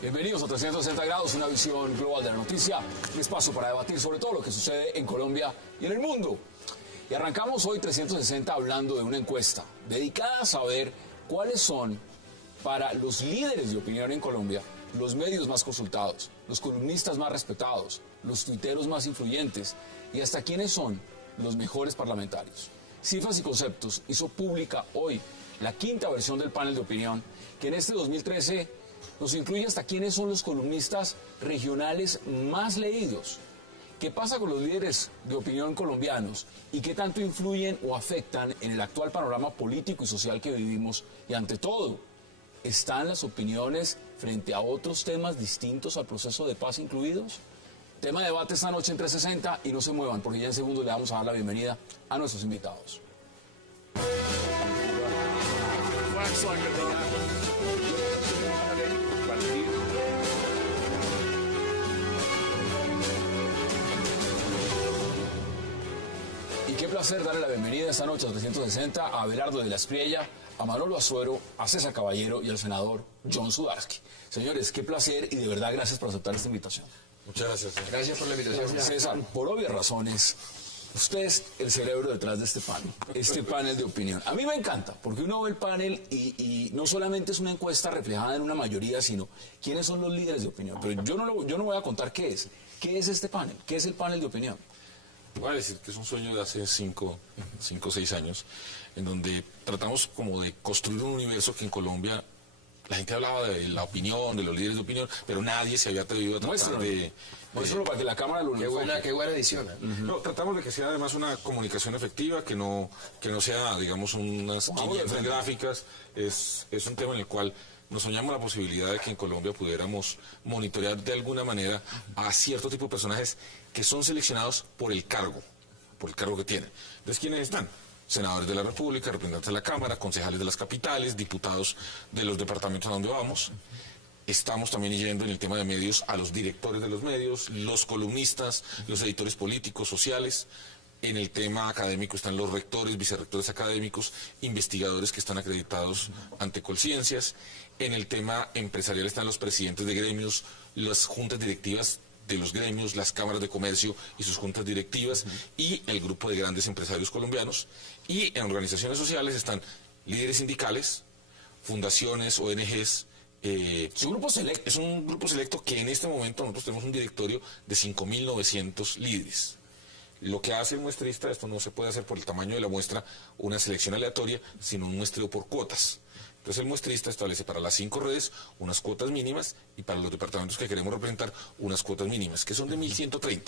Bienvenidos a 360 grados, una visión global de la noticia, un espacio para debatir sobre todo lo que sucede en Colombia y en el mundo. Y arrancamos hoy 360 hablando de una encuesta dedicada a saber cuáles son, para los líderes de opinión en Colombia, los medios más consultados, los columnistas más respetados, los tuiteros más influyentes y hasta quiénes son los mejores parlamentarios. Cifras y Conceptos hizo pública hoy la quinta versión del panel de opinión que en este 2013 nos incluye hasta quiénes son los columnistas regionales más leídos. ¿Qué pasa con los líderes de opinión colombianos y qué tanto influyen o afectan en el actual panorama político y social que vivimos? Y ante todo, ¿están las opiniones frente a otros temas distintos al proceso de paz incluidos? Tema de debate esta noche en 360 y no se muevan porque ya en segundos le vamos a dar la bienvenida a nuestros invitados. Y qué placer darle la bienvenida esta noche a 360 a Abelardo de la Espriella, a Manolo Azuero, a César Caballero y al senador John Sudarsky. Señores, qué placer y de verdad gracias por aceptar esta invitación. Muchas gracias. Gracias por la invitación. César, por obvias razones, usted es el cerebro detrás de este panel de opinión. A mí me encanta, porque uno ve el panel y no solamente es una encuesta reflejada en una mayoría, sino quiénes son los líderes de opinión. Pero yo no voy a contar qué es. ¿Qué es este panel? ¿Qué es el panel de opinión? Voy a decir que es un sueño de hace 5 o 6 años, en donde tratamos como de construir un universo que en Colombia la gente hablaba de la opinión, de los líderes de opinión, pero nadie se había atrevido a tratar de... Muéstralo para que la cámara lo enfoque. Qué buena edición. No, tratamos de que sea además una comunicación efectiva, que no sea, digamos, unas 500 gráficas. Es un tema en el cual nos soñamos la posibilidad de que en Colombia pudiéramos monitorear de alguna manera a cierto tipo de personajes que son seleccionados por el cargo que tienen. Entonces, ¿quiénes están? Senadores de la República, representantes de la Cámara, concejales de las capitales, diputados de los departamentos a donde vamos. Estamos también yendo en el tema de medios a los directores de los medios, los columnistas, los editores políticos, sociales. En el tema académico están los rectores, vicerrectores académicos, investigadores que están acreditados ante Colciencias. En el tema empresarial están los presidentes de gremios, las juntas directivas de los gremios, las cámaras de comercio y sus juntas directivas y el grupo de grandes empresarios colombianos. Y en organizaciones sociales están líderes sindicales, fundaciones, ONGs. Es un grupo selecto. Es un grupo selecto que en este momento nosotros tenemos un directorio de 5.900 líderes. Lo que hace el muestrista, esto no se puede hacer por el tamaño de la muestra, una selección aleatoria, sino un muestreo por cuotas. Entonces el muestrista establece para las 5 redes unas cuotas mínimas y para los departamentos que queremos representar unas cuotas mínimas, que son de 1.130.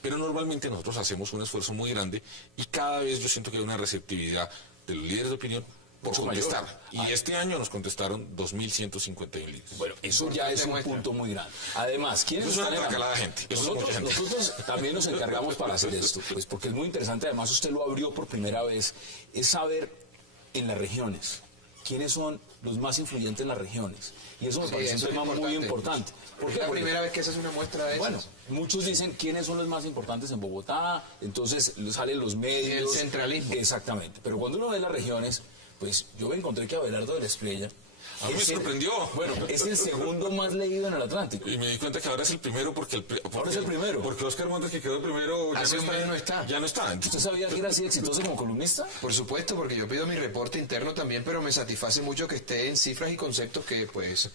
Pero normalmente nosotros hacemos un esfuerzo muy grande y cada vez yo siento que hay una receptividad de los líderes de opinión por contestar. Y este año nos contestaron 2.151 líderes. Bueno, eso ya es un punto muy grande. Además, ¿quiénes eso están es una cacalada de gente. Nosotros también nos encargamos para hacer esto, pues porque es muy interesante, además usted lo abrió por primera vez, es saber en las regiones quiénes son los más influyentes en las regiones. Y eso me parece un tema muy importante. Porque es la primera vez que se hace una muestra de eso. Bueno, muchos dicen quiénes son los más importantes en Bogotá, entonces salen los medios. El centralismo. Exactamente. Pero cuando uno ve las regiones, pues yo me encontré que Abelardo de la Espriella a mí me sorprendió. Bueno, es el segundo más leído en el Atlántico. Y me di cuenta que ahora es el primero porque ahora es el primero. Porque Oscar Montes, que quedó el primero, ya no está. ¿Usted sabía que era así exitoso como columnista? Por supuesto, porque yo pido mi reporte interno también, pero me satisface mucho que esté en Cifras y Conceptos, que pues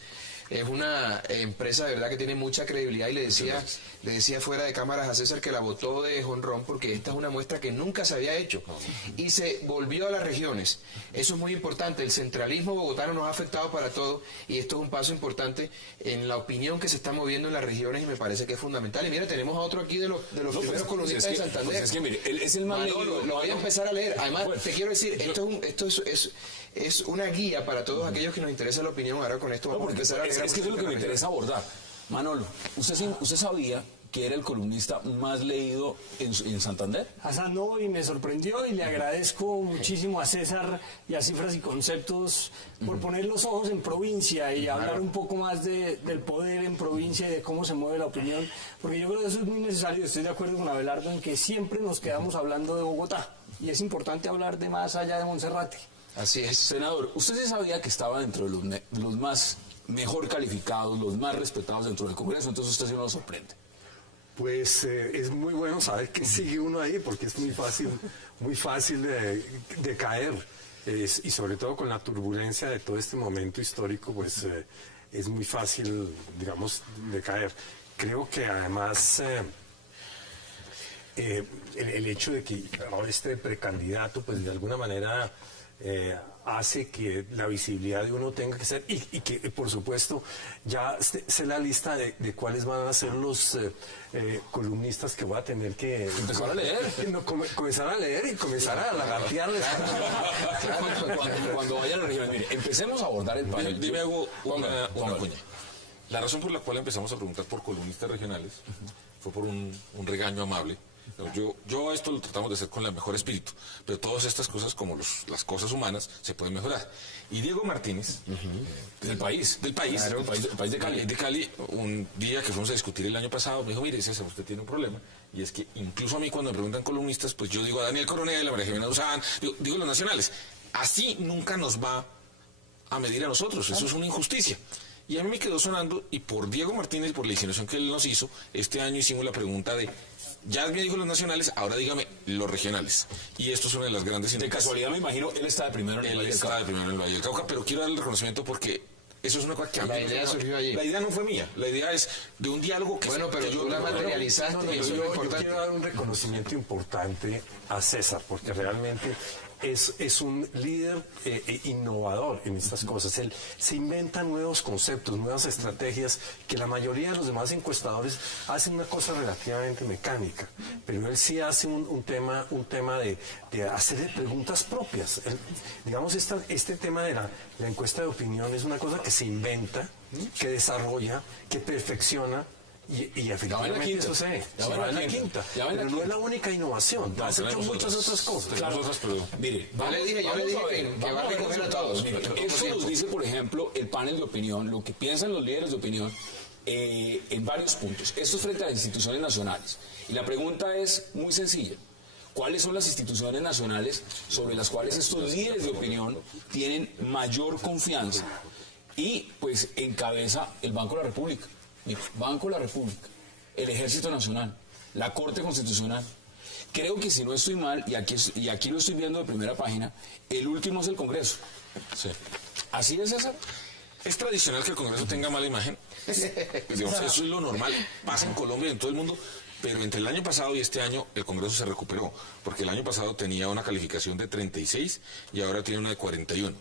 es una empresa de verdad que tiene mucha credibilidad, y le decía fuera de cámaras a César que la votó de jonrón porque esta es una muestra que nunca se había hecho y se volvió a las regiones. Eso es muy importante. El centralismo bogotano nos ha afectado para todo y esto es un paso importante en la opinión que se está moviendo en las regiones y me parece que es fundamental. Y mira, tenemos a otro aquí de los primeros columnistas de Santander. Pues es que mire, él es el más leído. Lo voy a empezar a leer. Además, te quiero decir, esto es una guía para todos aquellos que nos interesa la opinión. Ahora con esto vamos a empezar a leer. Es que eso es lo que me interesa abordar. Manolo, usted sabía que era el columnista más leído en Santander? Hassan, no, y me sorprendió y le agradezco muchísimo a César y a Cifras y Conceptos por poner los ojos en provincia y hablar un poco más del poder en provincia y de cómo se mueve la opinión, porque yo creo que eso es muy necesario. Estoy de acuerdo con Abelardo en que siempre nos quedamos hablando de Bogotá y es importante hablar de más allá de Monserrate. Así es. Senador, ¿usted sí sabía que estaba dentro de los más mejor calificados, los más respetados dentro del Congreso? Entonces usted sí no lo sorprende. Pues es muy bueno saber que sigue uno ahí, porque es muy fácil de caer. Y sobre todo con la turbulencia de todo este momento histórico, pues es muy fácil, digamos, de caer. Creo que además el hecho de que ahora esté precandidato, pues de alguna manera hace que la visibilidad de uno tenga que ser, y que por supuesto ya sé la lista de cuáles van a ser los columnistas que voy a tener que empezar a leer. Comenzar a leer y comenzar a lagartearles. Cuando vaya a la región, mire, empecemos a abordar el panel. Dime hago una cuña. La razón por la cual empezamos a preguntar por columnistas regionales fue por un regaño amable. Yo esto lo tratamos de hacer con el mejor espíritu, pero todas estas cosas, como las cosas humanas, se pueden mejorar. Y Diego Martínez, del país, claro, el país de Cali. De Cali, un día que fuimos a discutir el año pasado, me dijo, mire, César, usted tiene un problema, y es que incluso a mí cuando me preguntan columnistas, pues yo digo a Daniel Coronel, a María Jimena Duzán, digo los nacionales. Así nunca nos va a medir a nosotros, eso es una injusticia. Y a mí me quedó sonando, y por Diego Martínez, por la insinuación que él nos hizo, este año hicimos la pregunta de, ya me dijo los nacionales, ahora dígame los regionales. Y esto es una de las grandes... De casualidad, me imagino, él está de primero en el Valle del Cauca. Él está de primero en el Valle del Cauca, pero quiero darle el reconocimiento porque eso es una cosa que a mí... La idea surgió allí. La idea no fue mía, la idea es de un diálogo que... Bueno, pero que tú la materializaste y eso es lo Yo importante. quiero dar un reconocimiento importante a César, porque realmente es un líder innovador en estas cosas. Él se inventa nuevos conceptos, nuevas estrategias, que la mayoría de los demás encuestadores hacen una cosa relativamente mecánica, pero él sí hace un tema de hacerle preguntas propias. Digamos, este tema de la encuesta de opinión es una cosa que se inventa, que desarrolla, que perfecciona. Y efectivamente eso se va en la quinta. Pero no es la única innovación. Has hecho muchas otras cosas. Claro, pero mire, Yo le dije que va a recoger a todos. Eso nos dice, por ejemplo, el panel de opinión, lo que piensan los líderes de opinión en varios puntos. Esto es frente a las instituciones nacionales. Y la pregunta es muy sencilla. ¿Cuáles son las instituciones nacionales sobre las cuales estos líderes de opinión tienen mayor confianza? Y pues encabeza el Banco de la República. Banco de la República, el Ejército Nacional, la Corte Constitucional. Creo que si no estoy mal, y aquí lo estoy viendo de primera página, el último es el Congreso. Sí. ¿Así es, César? Es tradicional que el Congreso tenga mala imagen. Digamos, eso es lo normal, pasa en Colombia y en todo el mundo. Pero entre el año pasado y este año el Congreso se recuperó, porque el año pasado tenía una calificación de 36 y ahora tiene una de 41.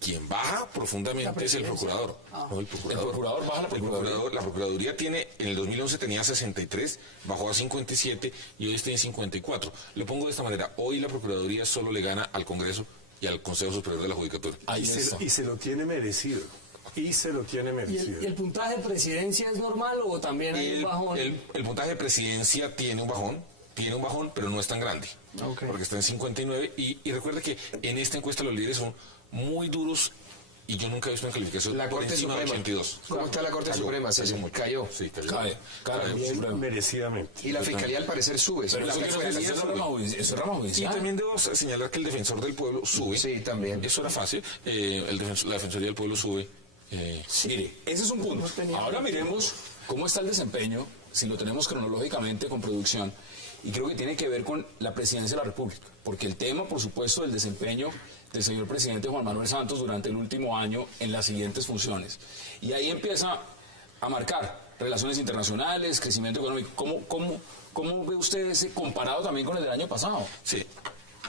Quien baja profundamente es el procurador. No, el procurador. El procurador baja la procuraduría. La procuraduría tiene, en el 2011 tenía 63, bajó a 57 y hoy está en 54. Le pongo de esta manera, hoy la procuraduría solo le gana al Congreso y al Consejo Superior de la Judicatura. Y se lo tiene merecido. ¿Y el puntaje de presidencia es normal o también hay un bajón? El puntaje de presidencia tiene un bajón, pero no es tan grande. Okay. Porque está en 59 y recuerda que en esta encuesta los líderes son muy duros y yo nunca he visto una calificación la por Corte encima Suprema. de 82. ¿Cómo está la Corte Suprema? Cayó. Sí, cayó. Cae. Merecidamente. Y la Fiscalía al parecer sube. Pero eso es rama Y judicial. también debo señalar que el Defensor del Pueblo sube. Sí, también. Eso era fácil. La Defensoría del Pueblo sube. Mire, ese es un punto. Ahora miremos cómo está el desempeño, si lo tenemos cronológicamente con producción, y creo que tiene que ver con la presidencia de la República, porque el tema, por supuesto, del desempeño del señor presidente Juan Manuel Santos durante el último año en las siguientes funciones. Y ahí empieza a marcar relaciones internacionales, crecimiento económico. ¿Cómo ve usted ese comparado también con el del año pasado? Sí.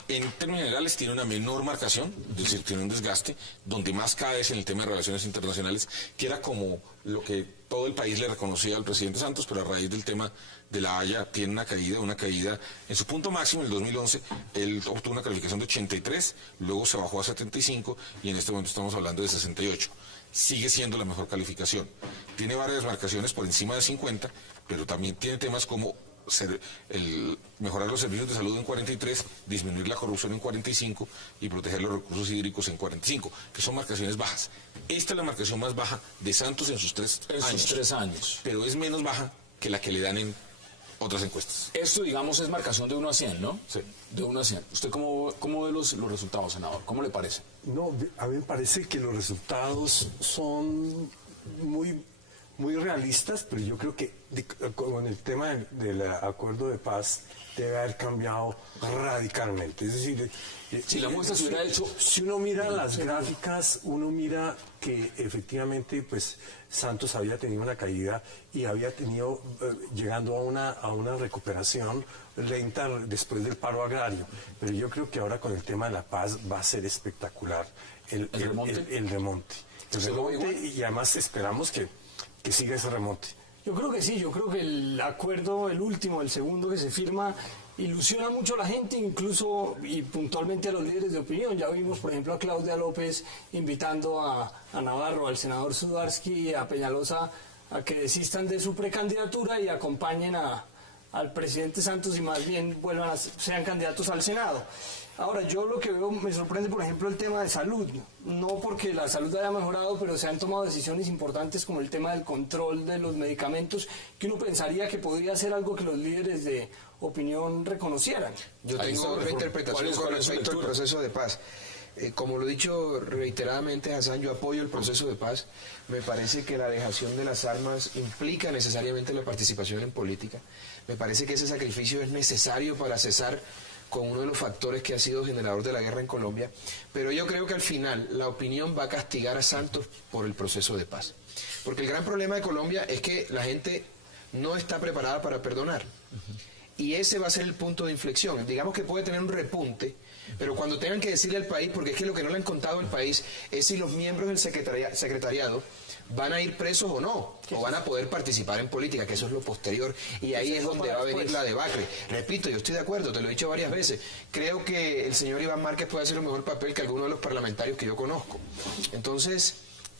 En términos generales tiene una menor marcación, es decir, tiene un desgaste, donde más cae es en el tema de relaciones internacionales, que era como lo que todo el país le reconocía al presidente Santos, pero a raíz del tema de la Haya tiene una caída. En su punto máximo, en el 2011, él obtuvo una calificación de 83, luego se bajó a 75 y en este momento estamos hablando de 68. sigue siendo la mejor calificación. Tiene varias marcaciones por encima de 50, pero también tiene temas como mejorar los servicios de salud en 43, disminuir la corrupción en 45 y proteger los recursos hídricos en 45, que son marcaciones bajas. Esta es la marcación más baja de Santos en sus tres años, pero es menos baja que la que le dan en otras encuestas. Esto, digamos, es marcación de 1 a 100, ¿no? Sí. De 1 a 100. ¿Usted cómo ve los resultados, senador? ¿Cómo le parece? No, a mí me parece que los resultados son muy realistas, pero yo creo que con el tema del acuerdo de paz debe haber cambiado radicalmente. Es decir, si la muestra se hubiera hecho... Si uno mira las gráficas, uno mira que efectivamente pues Santos había tenido una caída y había tenido, llegando a una recuperación lenta después del paro agrario. Pero yo creo que ahora con el tema de la paz va a ser espectacular el remonte. Y además esperamos que siga ese remonte. Yo creo que sí, yo creo que el acuerdo, el último, el segundo que se firma, ilusiona mucho a la gente, incluso y puntualmente a los líderes de opinión. Ya vimos, por ejemplo, a Claudia López invitando a Navarro, al senador Sudarsky y a Peñalosa a que desistan de su precandidatura y acompañen al presidente Santos y más bien sean candidatos al Senado. Ahora, yo lo que veo, me sorprende, por ejemplo, el tema de salud. No porque la salud haya mejorado, pero se han tomado decisiones importantes como el tema del control de los medicamentos, que uno pensaría que podría ser algo que los líderes de opinión reconocieran. Yo tengo otra interpretación con respecto al proceso de paz. Como lo he dicho reiteradamente, Hassan, yo apoyo el proceso de paz. Me parece que la dejación de las armas implica necesariamente la participación en política. Me parece que ese sacrificio es necesario para cesar con uno de los factores que ha sido generador de la guerra en Colombia, pero yo creo que al final la opinión va a castigar a Santos por el proceso de paz. Porque el gran problema de Colombia es que la gente no está preparada para perdonar. Y ese va a ser el punto de inflexión. Digamos que puede tener un repunte, pero cuando tengan que decirle al país, porque es que lo que no le han contado al país es si los miembros del secretariado van a ir presos o no, o van a poder participar en política, que eso es lo posterior, y ahí es donde va a venir la debacle. Repito, yo estoy de acuerdo, te lo he dicho varias veces, creo que el señor Iván Márquez puede hacer un mejor papel que alguno de los parlamentarios que yo conozco. Entonces,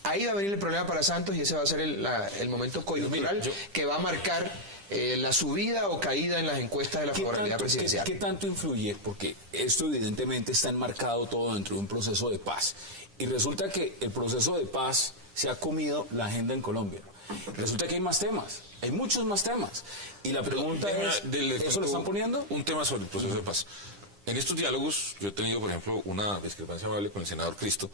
ahí va a venir el problema para Santos y ese va a ser el momento coyuntural que va a marcar la subida o caída en las encuestas de la favorabilidad presidencial. ¿Qué tanto influye? Porque esto evidentemente está enmarcado todo dentro de un proceso de paz. Y resulta que el proceso de paz se ha comido la agenda en Colombia. Resulta que hay más temas, hay muchos más temas. Y la pregunta es, ¿eso lo están poniendo? Un tema sobre el proceso de paz. En estos diálogos, yo he tenido, por ejemplo, una discrepancia amable con el senador Cristo.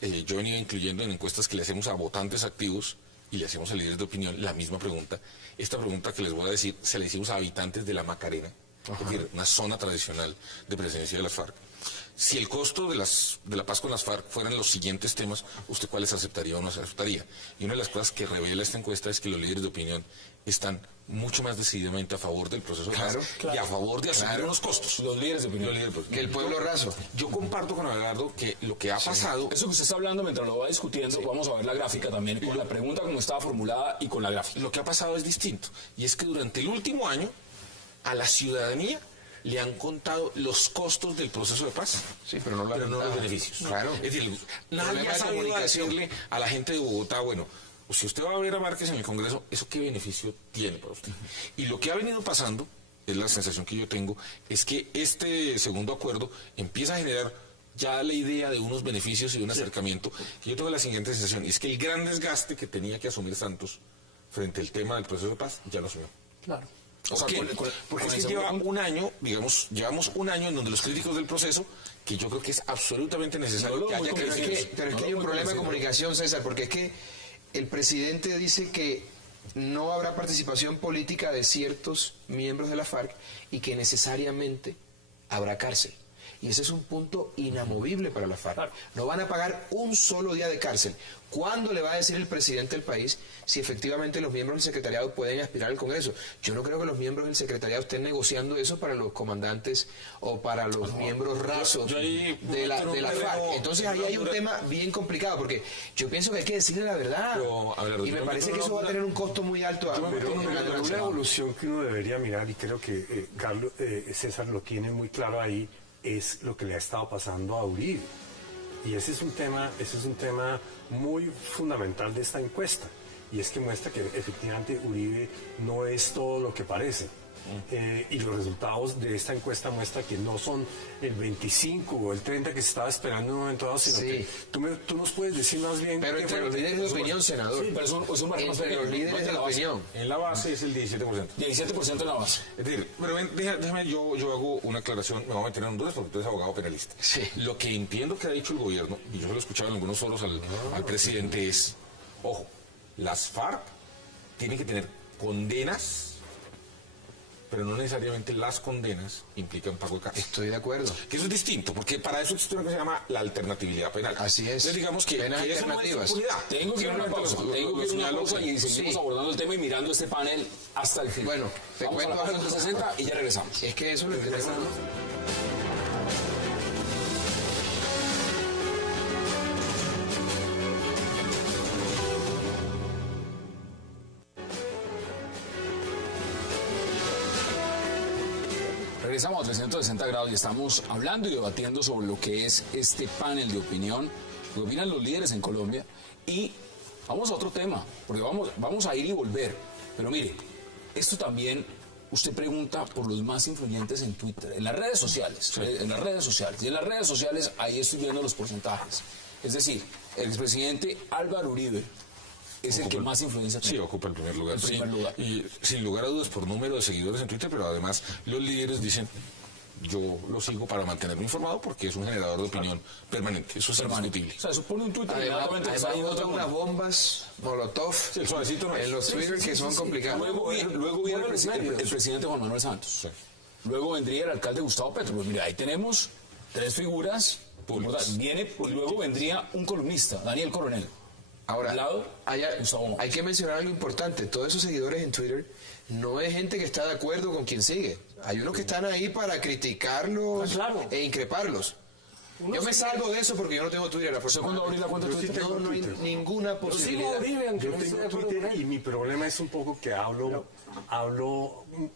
Yo he venido incluyendo en encuestas que le hacemos a votantes activos y le hacemos a líderes de opinión la misma pregunta. Esta pregunta que les voy a decir se la hicimos a habitantes de La Macarena, es decir, una zona tradicional de presencia de las FARC. Si el costo de la paz con las FARC fueran los siguientes temas, ¿usted cuáles aceptaría o no aceptaría? Y una de las cosas que revela esta encuesta es que los líderes de opinión están mucho más decididamente a favor del proceso de paz y a favor de asumir unos costos. Los líderes de opinión. Que el pueblo raso. Yo comparto con Abelardo que lo que ha pasado... Eso que usted está hablando mientras lo va discutiendo, vamos a ver la gráfica también, con la pregunta como estaba formulada y con la gráfica. Lo que ha pasado es distinto, y es que durante el último año a la ciudadanía le han contado los costos del proceso de paz, sí, pero no los beneficios. Claro. Es decir, nadie ha sabido decirle a la gente de Bogotá, bueno, si usted va a ver a Márquez en el Congreso, ¿eso qué beneficio tiene para usted? Y lo que ha venido pasando, es la sensación que yo tengo, es que este segundo acuerdo empieza a generar ya la idea de unos beneficios y de un acercamiento. Y yo tengo la siguiente sensación, es que el gran desgaste que tenía que asumir Santos frente al tema del proceso de paz, ya lo asumió. Claro. O sea, porque es que lleva un año, digamos, llevamos un año en donde los críticos del proceso, que yo creo que es absolutamente necesario que haya crecido. Pero es que hay un problema de comunicación, César, porque es que el presidente dice que no habrá participación política de ciertos miembros de la FARC y que necesariamente habrá cárcel. Y ese es un punto inamovible para la FARC. No van a pagar un solo día de cárcel. ¿Cuándo le va a decir el presidente del país si efectivamente los miembros del secretariado pueden aspirar al Congreso? Yo no creo que los miembros del secretariado estén negociando eso para los comandantes o para los miembros rasos de la FARC. Entonces ahí hay un tema bien complicado, porque yo pienso que hay que decirle la verdad. Y me parece que eso va a tener un costo muy alto. Pero una evolución que uno debería mirar, y creo que César lo tiene muy claro ahí, es lo que le ha estado pasando a Uribe. Y ese es un tema muy fundamental de esta encuesta. Y es que muestra que efectivamente Uribe no es todo lo que parece. Y los resultados de esta encuesta muestran que no son el 25 o el 30 que se estaba esperando en un momento dado, sino que tú nos puedes decir más bien... Pero entre los líderes de opinión, senador. Sí, pero es un margen más Entre pequeño. los líderes de opinión. En la base es el 17%. 17% en la base. Es decir, pero déjame, yo hago una aclaración, me voy a meter en Honduras porque tú eres abogado penalista. Sí. Lo que entiendo que ha dicho el gobierno, y yo se lo he escuchado en algunos foros al presidente, es, ojo, las FARC tienen que tener condenas, pero no necesariamente las condenas implican pago de cárcel. Estoy de acuerdo. Que eso es distinto, porque para eso existe una cosa que se llama la alternatividad penal. Así es. Entonces digamos que Penas eso no es alternativas. impunidad. Tengo que ir a una pausa. Y seguimos abordando el tema y mirando este panel hasta el final. Bueno, te vamos a la cuento página algo. 60 y ya regresamos. Es que eso es lo que tenemos. Regresamos a 360 grados y estamos hablando y debatiendo sobre lo que es este panel de opinión, lo que opinan los líderes en Colombia. Y vamos a otro tema, porque vamos a ir y volver. Pero mire, esto también, usted pregunta por los más influyentes en Twitter, en las redes sociales, en las redes sociales. Y en las redes sociales, ahí estoy viendo los porcentajes. Es decir, el expresidente Álvaro Uribe es el que más influencia tiene. Sí, ocupa el primer lugar. El primer lugar. Y sin lugar a dudas por número de seguidores en Twitter, pero además los líderes dicen, yo lo sigo para mantenerme informado porque es un generador de opinión permanente. Eso es indiscutible. O sea, eso pone un Twitter Además, inmediatamente. hay unas bombas Molotov Sí, el suavecito no es. en los Twitter que son complicados. Luego viene el presidente Juan Manuel Santos. Sí. Luego vendría el alcalde Gustavo Petro. Pues mira, ahí tenemos tres figuras públicas. Y luego vendría un columnista, Daniel Coronel. Ahora, Al lado, Gustavo hay que mencionar algo importante. Todos esos seguidores en Twitter no es gente que está de acuerdo con quien sigue. Hay unos que están ahí para criticarlos Claro. e increparlos. Yo me salgo de eso porque yo no tengo Twitter. ¿Usted cuándo abrió la cuenta de Twitter? No hay ninguna Sigo a posibilidad. Uribe, aunque Yo no esté de tengo acuerdo Twitter con él. y mi problema es un poco que hablo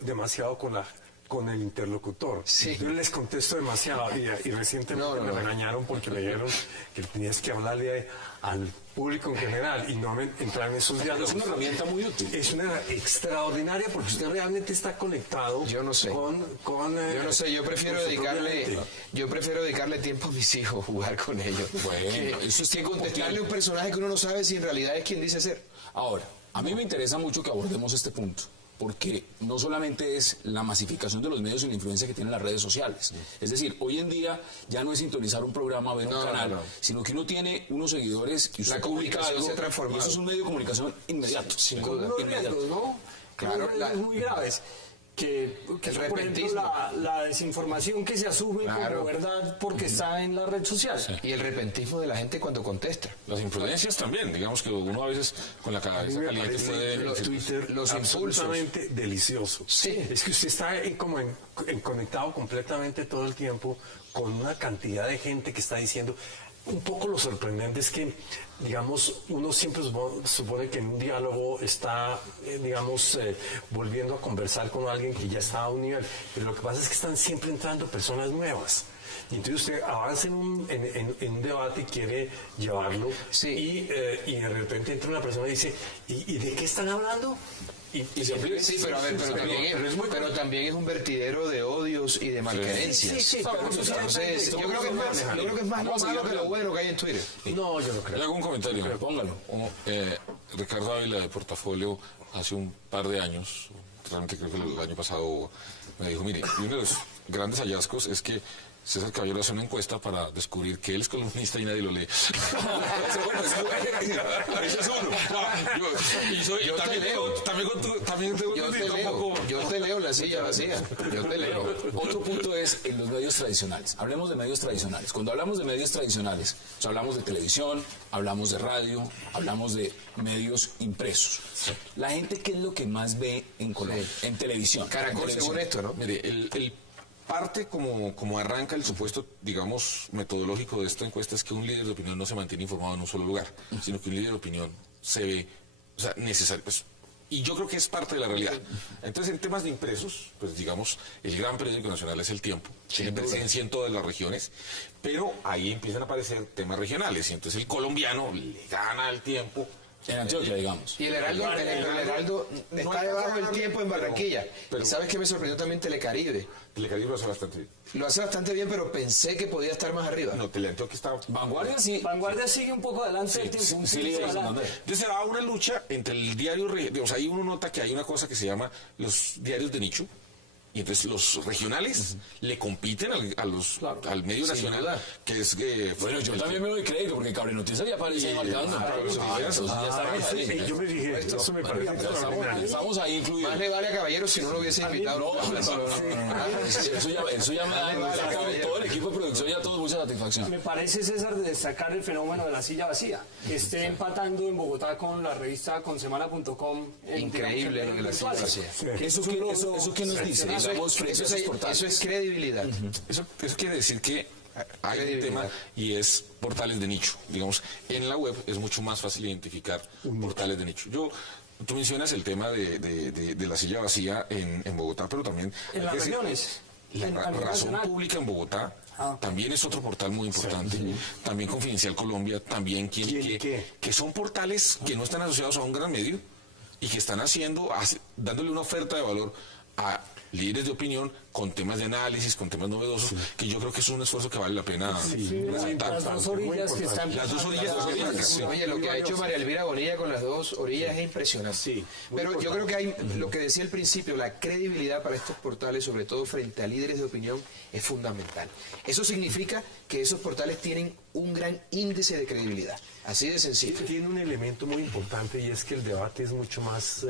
demasiado con el interlocutor. Sí. Yo les contesto demasiado y recientemente me regañaron porque me dijeron que tenías que hablarle al público en general y no entrar en esos diálogos. Es una herramienta muy útil. Es una extraordinaria porque usted realmente está conectado. Yo no sé. Yo no sé, yo prefiero con su propia mente. dedicarle tiempo a mis hijos, jugar con ellos. Bueno, eso es que tiempo por contestarle a tiempo. un personaje que uno no sabe si en realidad es quien dice ser. Ahora, a mí me interesa mucho que abordemos este punto, porque no solamente es la masificación de los medios y la influencia que tienen las redes sociales. Es decir, hoy en día ya no es sintonizar un programa, ver un canal, sino que uno tiene unos seguidores y usted La publica comunicación algo, se ha transformado. y eso es un medio de comunicación inmediato. Con unos riesgos, ¿no? Claro, Con unos riesgos muy graves. Que son, por ejemplo, repentismo. la desinformación que se asume Claro. como verdad porque está en la red social. Y el repentismo de la gente cuando contesta. Las influencias también, digamos que uno a veces con la A mí cabeza me caliente parece puede... Twitter los absolutamente delicioso. Sí. Es que usted está conectado completamente todo el tiempo con una cantidad de gente que está diciendo. Un poco lo sorprendente es que, digamos, uno siempre supone que en un diálogo está, volviendo a conversar con alguien que ya está a un nivel, pero lo que pasa es que están siempre entrando personas nuevas. Y entonces usted avanza en un debate y quiere llevarlo, Sí. y de repente entra una persona y dice, ¿y de qué están hablando? Y se aplica. Sí, pero a ver, pero también es un vertidero de odios y de malquerencias. Sí, pero entonces, yo creo que es más lo malo que lo bueno que hay en Twitter. No, yo no ¿Hay creo. algún comentario? Póngalo. Ricardo Ávila de Portafolio hace un par de años, realmente creo que el año pasado, me dijo, mire, uno de los grandes hallazgos es que César Caballero hace una encuesta para descubrir que él es columnista y nadie lo lee. Ese es uno. Yo te leo. Yo te leo la silla vacía. Yo te leo. Otro punto es en los medios tradicionales. Hablemos de medios tradicionales. Cuando hablamos de medios tradicionales, o sea, hablamos de televisión, hablamos de radio, hablamos de medios impresos. La gente, ¿qué es lo que más ve en Colombia? En televisión. Caracol, En televisión. según esto, ¿no? Mire, el parte como arranca el supuesto, digamos, metodológico de esta encuesta es que un líder de opinión no se mantiene informado en un solo lugar, sino que un líder de opinión se ve, o sea, necesario, pues, Y yo creo que es parte de la realidad. Entonces, en temas de impresos, pues digamos, el gran periódico nacional es El Tiempo. Tiene presencia en todas las regiones, pero ahí empiezan a aparecer temas regionales. Y entonces el colombiano le gana al Tiempo. En Antioquia, digamos. Y el Heraldo está debajo del Tiempo en Barranquilla. ¿Y sabes qué me sorprendió también? Telecaribe. Telecaribe lo hace bastante bien. Lo hace bastante bien, pero pensé que podía estar más arriba. No, Teleantioquia está... Vanguardia sí. Vanguardia sigue un poco adelante del Tiempo. Un Sí, poquito sí, adelante. Entonces se da una lucha entre el diario, digamos, ahí uno nota que hay una cosa que se llama los diarios de nicho, y entonces los regionales le compiten al medio nacional, duda. que es... Bueno, yo también me doy crédito, porque Cable Noticias ya aparece ahí marcando. Ya estamos ahí. Yo me dije, eso me parece Ya extraordinario. estamos ahí incluidos. Más le vale a Caballero si no lo hubiese invitado. Eso ya me da todo el equipo de producción, ya todo mucha satisfacción. Me parece, César, de destacar el fenómeno de la silla vacía, que esté empatando en Bogotá con la revista consemana.com. Increíble lo de la silla vacía. ¿Eso qué nos dice? Digamos, frente a esos portales. Eso es credibilidad. Eso quiere decir que hay un tema y es portales de nicho. Digamos, en la web es mucho más fácil identificar portales de nicho. Tú mencionas el tema de la silla vacía en Bogotá, pero también... En las regiones. La Razón Pública en Bogotá también es otro portal muy importante. También Confidencial Colombia, también que son portales que no están asociados a un gran medio y que están dándole una oferta de valor a líderes de opinión con temas de análisis, con temas novedosos, que yo creo que es un esfuerzo que vale la pena resaltar. Las dos orillas que están... Las dos orillas. Sí. Oye, lo que ha hecho María Elvira Bonilla con las dos orillas es impresionante. Sí, pero yo creo que hay, lo que decía al principio, la credibilidad para estos portales, sobre todo frente a líderes de opinión, es fundamental. Eso significa que esos portales tienen un gran índice de credibilidad. Así de sencillo. Tiene un elemento muy importante y es que el debate es mucho más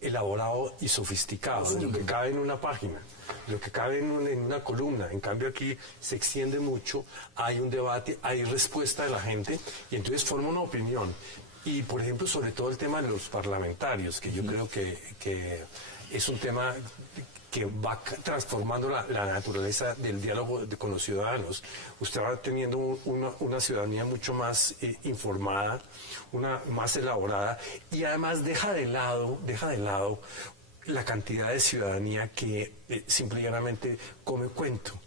elaborado y sofisticado de lo que cabe en una página, lo que cabe en una columna. En cambio aquí se extiende mucho, hay un debate, hay respuesta de la gente y entonces forma una opinión. Y por ejemplo, sobre todo el tema de los parlamentarios, que yo creo que es un tema que va transformando la naturaleza del diálogo con los ciudadanos. Usted va teniendo una ciudadanía mucho más informada, una más elaborada, y además deja de lado la cantidad de ciudadanía que simple y llanamente come cuento.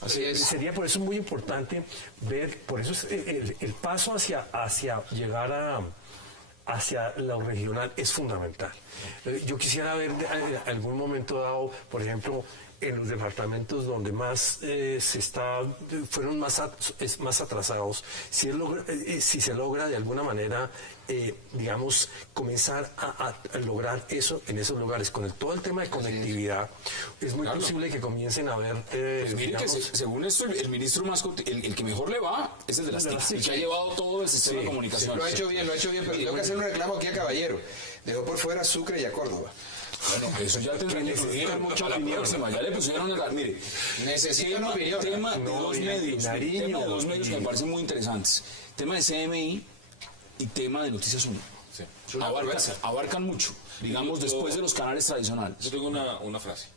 Así es. Sería por eso muy importante ver, por eso es el paso hacia llegar hacia lo regional es fundamental. Yo quisiera ver en algún momento dado, por ejemplo, en los departamentos donde más fueron más atrasados, si se logra de alguna manera, digamos, comenzar a lograr eso en esos lugares. Con todo el tema de conectividad, es muy posible que comiencen a haber... Pues mire que según esto, el ministro el que mejor le va es el de las TIC, el que ha llevado todo el sistema de comunicación. Lo ha hecho bien, pero tengo que hacer un reclamo aquí a Caballero. Dejó por fuera Sucre y a Córdoba. Bueno, eso ya tendrá que incluir mucha la próxima. Ya le pusieron mire, necesitan opinión. Tema de dos medios que me parecen muy interesantes. Tema de CMI y tema de Noticias 1. Sí. Abarcan mucho, digamos, después de los canales tradicionales. Yo tengo una frase.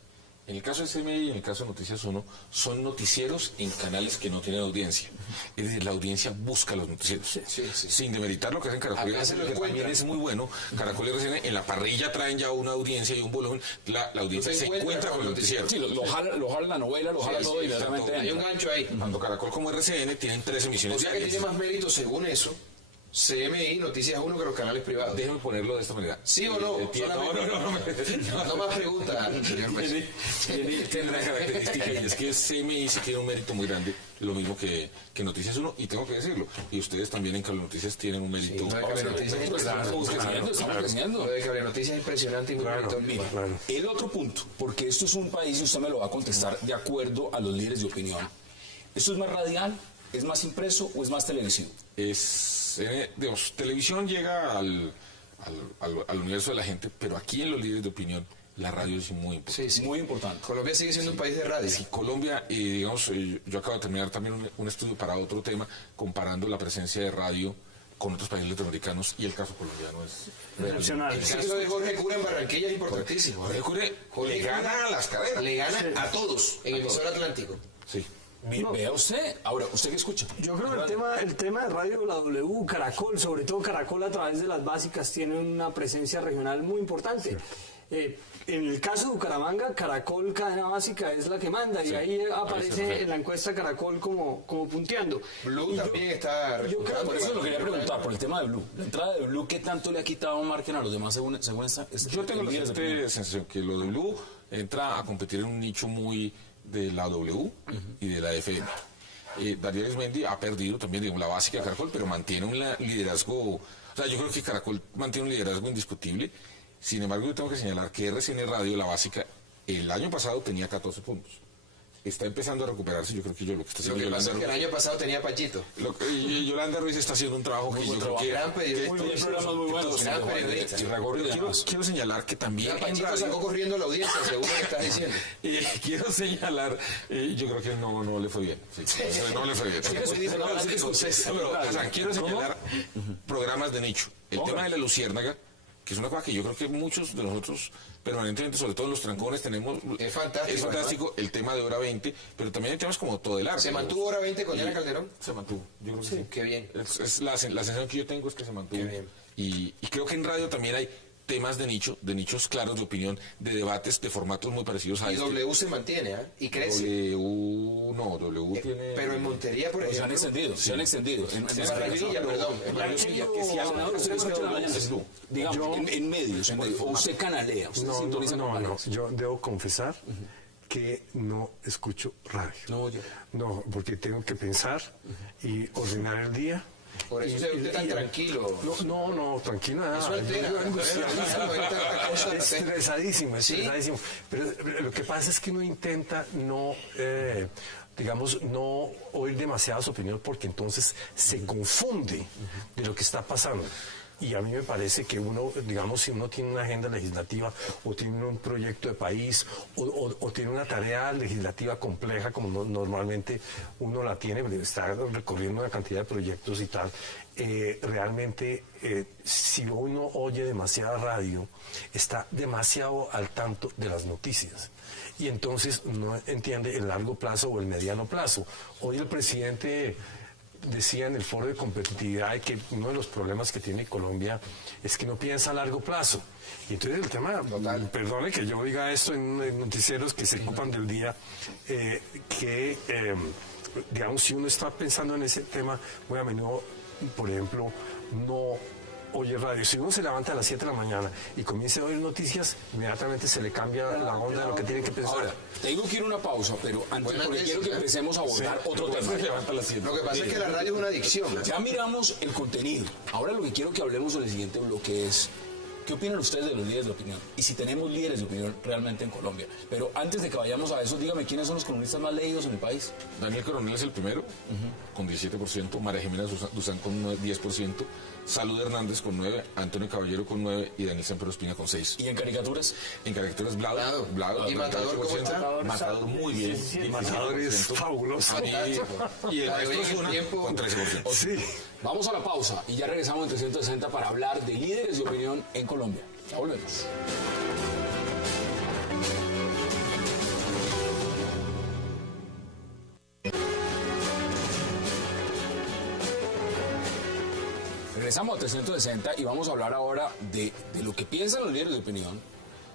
En el caso de CMI y en el caso de Noticias 1, son noticieros en canales que no tienen audiencia. Es decir, la audiencia busca los noticieros. Sin demeritar lo que hacen Caracol y RCN, que también es muy bueno. Caracol y RCN, en la parrilla traen ya una audiencia y un volumen. La audiencia se encuentra con el noticiero. Sí, lo jala la novela, lo jala todo inmediatamente. Hay un gancho ahí. Tanto Caracol como RCN tienen 3 emisiones. O sea que tiene más mérito, según eso, CMI, Noticias 1, que los canales privados. Déjeme ponerlo de esta manera. ¿Sí o no? No más preguntas, señor juez. Tiene una característica y es que CMI sí tiene un mérito muy grande, lo mismo que Noticias 1, y tengo que decirlo. Y ustedes también en Cable Noticias tienen un mérito. Lo de Cable Noticias es impresionante. Estamos creciendo. Lo de Cable Noticias es impresionante y muy bonito. Mire, el otro punto, porque esto es un país y usted me lo va a contestar de acuerdo a los líderes de opinión. ¿Esto es más radial, es más impreso o es más televisivo? Digamos, televisión llega al universo de la gente, pero aquí en los líderes de opinión la radio es muy importante. Sí. Muy importante. Colombia sigue siendo un país de radio. Sí, Colombia, digamos, yo acabo de terminar también un estudio para otro tema, comparando la presencia de radio con otros países latinoamericanos, y el caso colombiano es excepcional. El caso de Jorge Cura en Barranquilla es importantísimo. Jorge Cura le gana a las cadenas. Le gana a todos en emisor Atlántico. Sí. Vea usted, ahora, ¿usted qué escucha? Yo creo que el tema de Radio La W, Caracol, sobre todo Caracol a través de las básicas, tiene una presencia regional muy importante. En el caso de Bucaramanga, Caracol, cadena básica, es la que manda, y ahí aparece en la encuesta Caracol como punteando. Blue también está repuntando. Por eso lo quería preguntar, por el tema de Blue. La entrada de Blue, ¿qué tanto le ha quitado margen a los demás según esta? Yo tengo la sensación que lo de Blue entra a competir en un nicho muy de la W y de la FM. Darío Arismendi ha perdido también, digamos, la básica de Caracol, pero mantiene un liderazgo. O sea, yo creo que Caracol mantiene un liderazgo indiscutible. Sin embargo, yo tengo que señalar que RCN Radio, la básica, el año pasado tenía 14 puntos. Está empezando a recuperarse, yo creo que lo que está haciendo Yolanda Ruiz. El año pasado tenía Pachito. Yolanda Ruiz está haciendo un trabajo que yo creo que... Gran periodista. Programas muy buenos. Gran periodista. Quiero señalar que también Pachito sacó corriendo la audiencia, seguro que estás diciendo. Quiero señalar, yo creo que no le fue bien. No le fue bien. Quiero señalar programas de nicho. El tema de la Luciérnaga, que es una cosa que yo creo que muchos de nosotros permanentemente, sobre todo en los trancones, tenemos. Es fantástico. El tema de Hora 20, pero también hay temas como Todelar. ¿Se mantuvo Hora 20 con Diana Calderón? Se mantuvo, yo creo que sí. Qué bien. La sensación que yo tengo es que se mantuvo. Qué bien. Y creo que en radio también hay temas de nicho, de nichos claros de opinión, de debates, de formatos muy parecidos a y W se mantiene, ¿eh? Y crece. W tiene... Pero en Montería, por ejemplo... Se han extendido. En Barranquilla, perdón. En Barranquilla. Digamos, en medios, usted canalea, usted sintoniza con canales. Yo debo confesar que no escucho radio. No, porque tengo que pensar y ordenar el día. Por eso se ve usted tan tranquilo. No, tranquilo nada. Eso altera. Estresadísimo. Pero lo que pasa es que uno intenta no oír demasiadas opiniones, porque entonces se confunde de lo que está pasando. Y a mí me parece que uno, digamos, si uno tiene una agenda legislativa o tiene un proyecto de país o tiene una tarea legislativa compleja, como normalmente uno la tiene, está recorriendo una cantidad de proyectos y tal, realmente si uno oye demasiada radio, está demasiado al tanto de las noticias. Y entonces no entiende el largo plazo o el mediano plazo. Hoy el presidente decía en el foro de competitividad que uno de los problemas que tiene Colombia es que no piensa a largo plazo. Y entonces el tema, perdone que yo diga esto en noticieros que se ocupan del día, digamos, si uno está pensando en ese tema muy a menudo, por ejemplo, no oye radio. Si uno se levanta a las 7 de la mañana y comienza a oír noticias, inmediatamente se le cambia la onda de lo que tiene que pensar. Ahora, tengo que ir a una pausa, pero antes, porque quiero que empecemos a abordar otro tema. Lo que pasa es que la radio es una adicción. Ya miramos el contenido. Ahora lo que quiero que hablemos en el siguiente bloque es: ¿qué opinan ustedes de los líderes de opinión? Y si tenemos líderes de opinión realmente en Colombia. Pero antes de que vayamos a eso, dígame, ¿quiénes son los columnistas más leídos en el país? Daniel Coronel es el primero, con 17%, María Jimena Duzán con 10%, Salud Hernández con 9%, Antonio Caballero con 9% y Daniel Sempero Espina con 6%. ¿Y en caricaturas? En caricaturas, Blado. ¿Y Matador cómo está? Matador muy bien. Sí, Matador es fabuloso. Y el maestro Zuna con 13%. Sí. Vamos a la pausa y ya regresamos en 360 para hablar de líderes de opinión en Colombia. Ya volvemos. Regresamos a 360 y vamos a hablar ahora de lo que piensan los líderes de opinión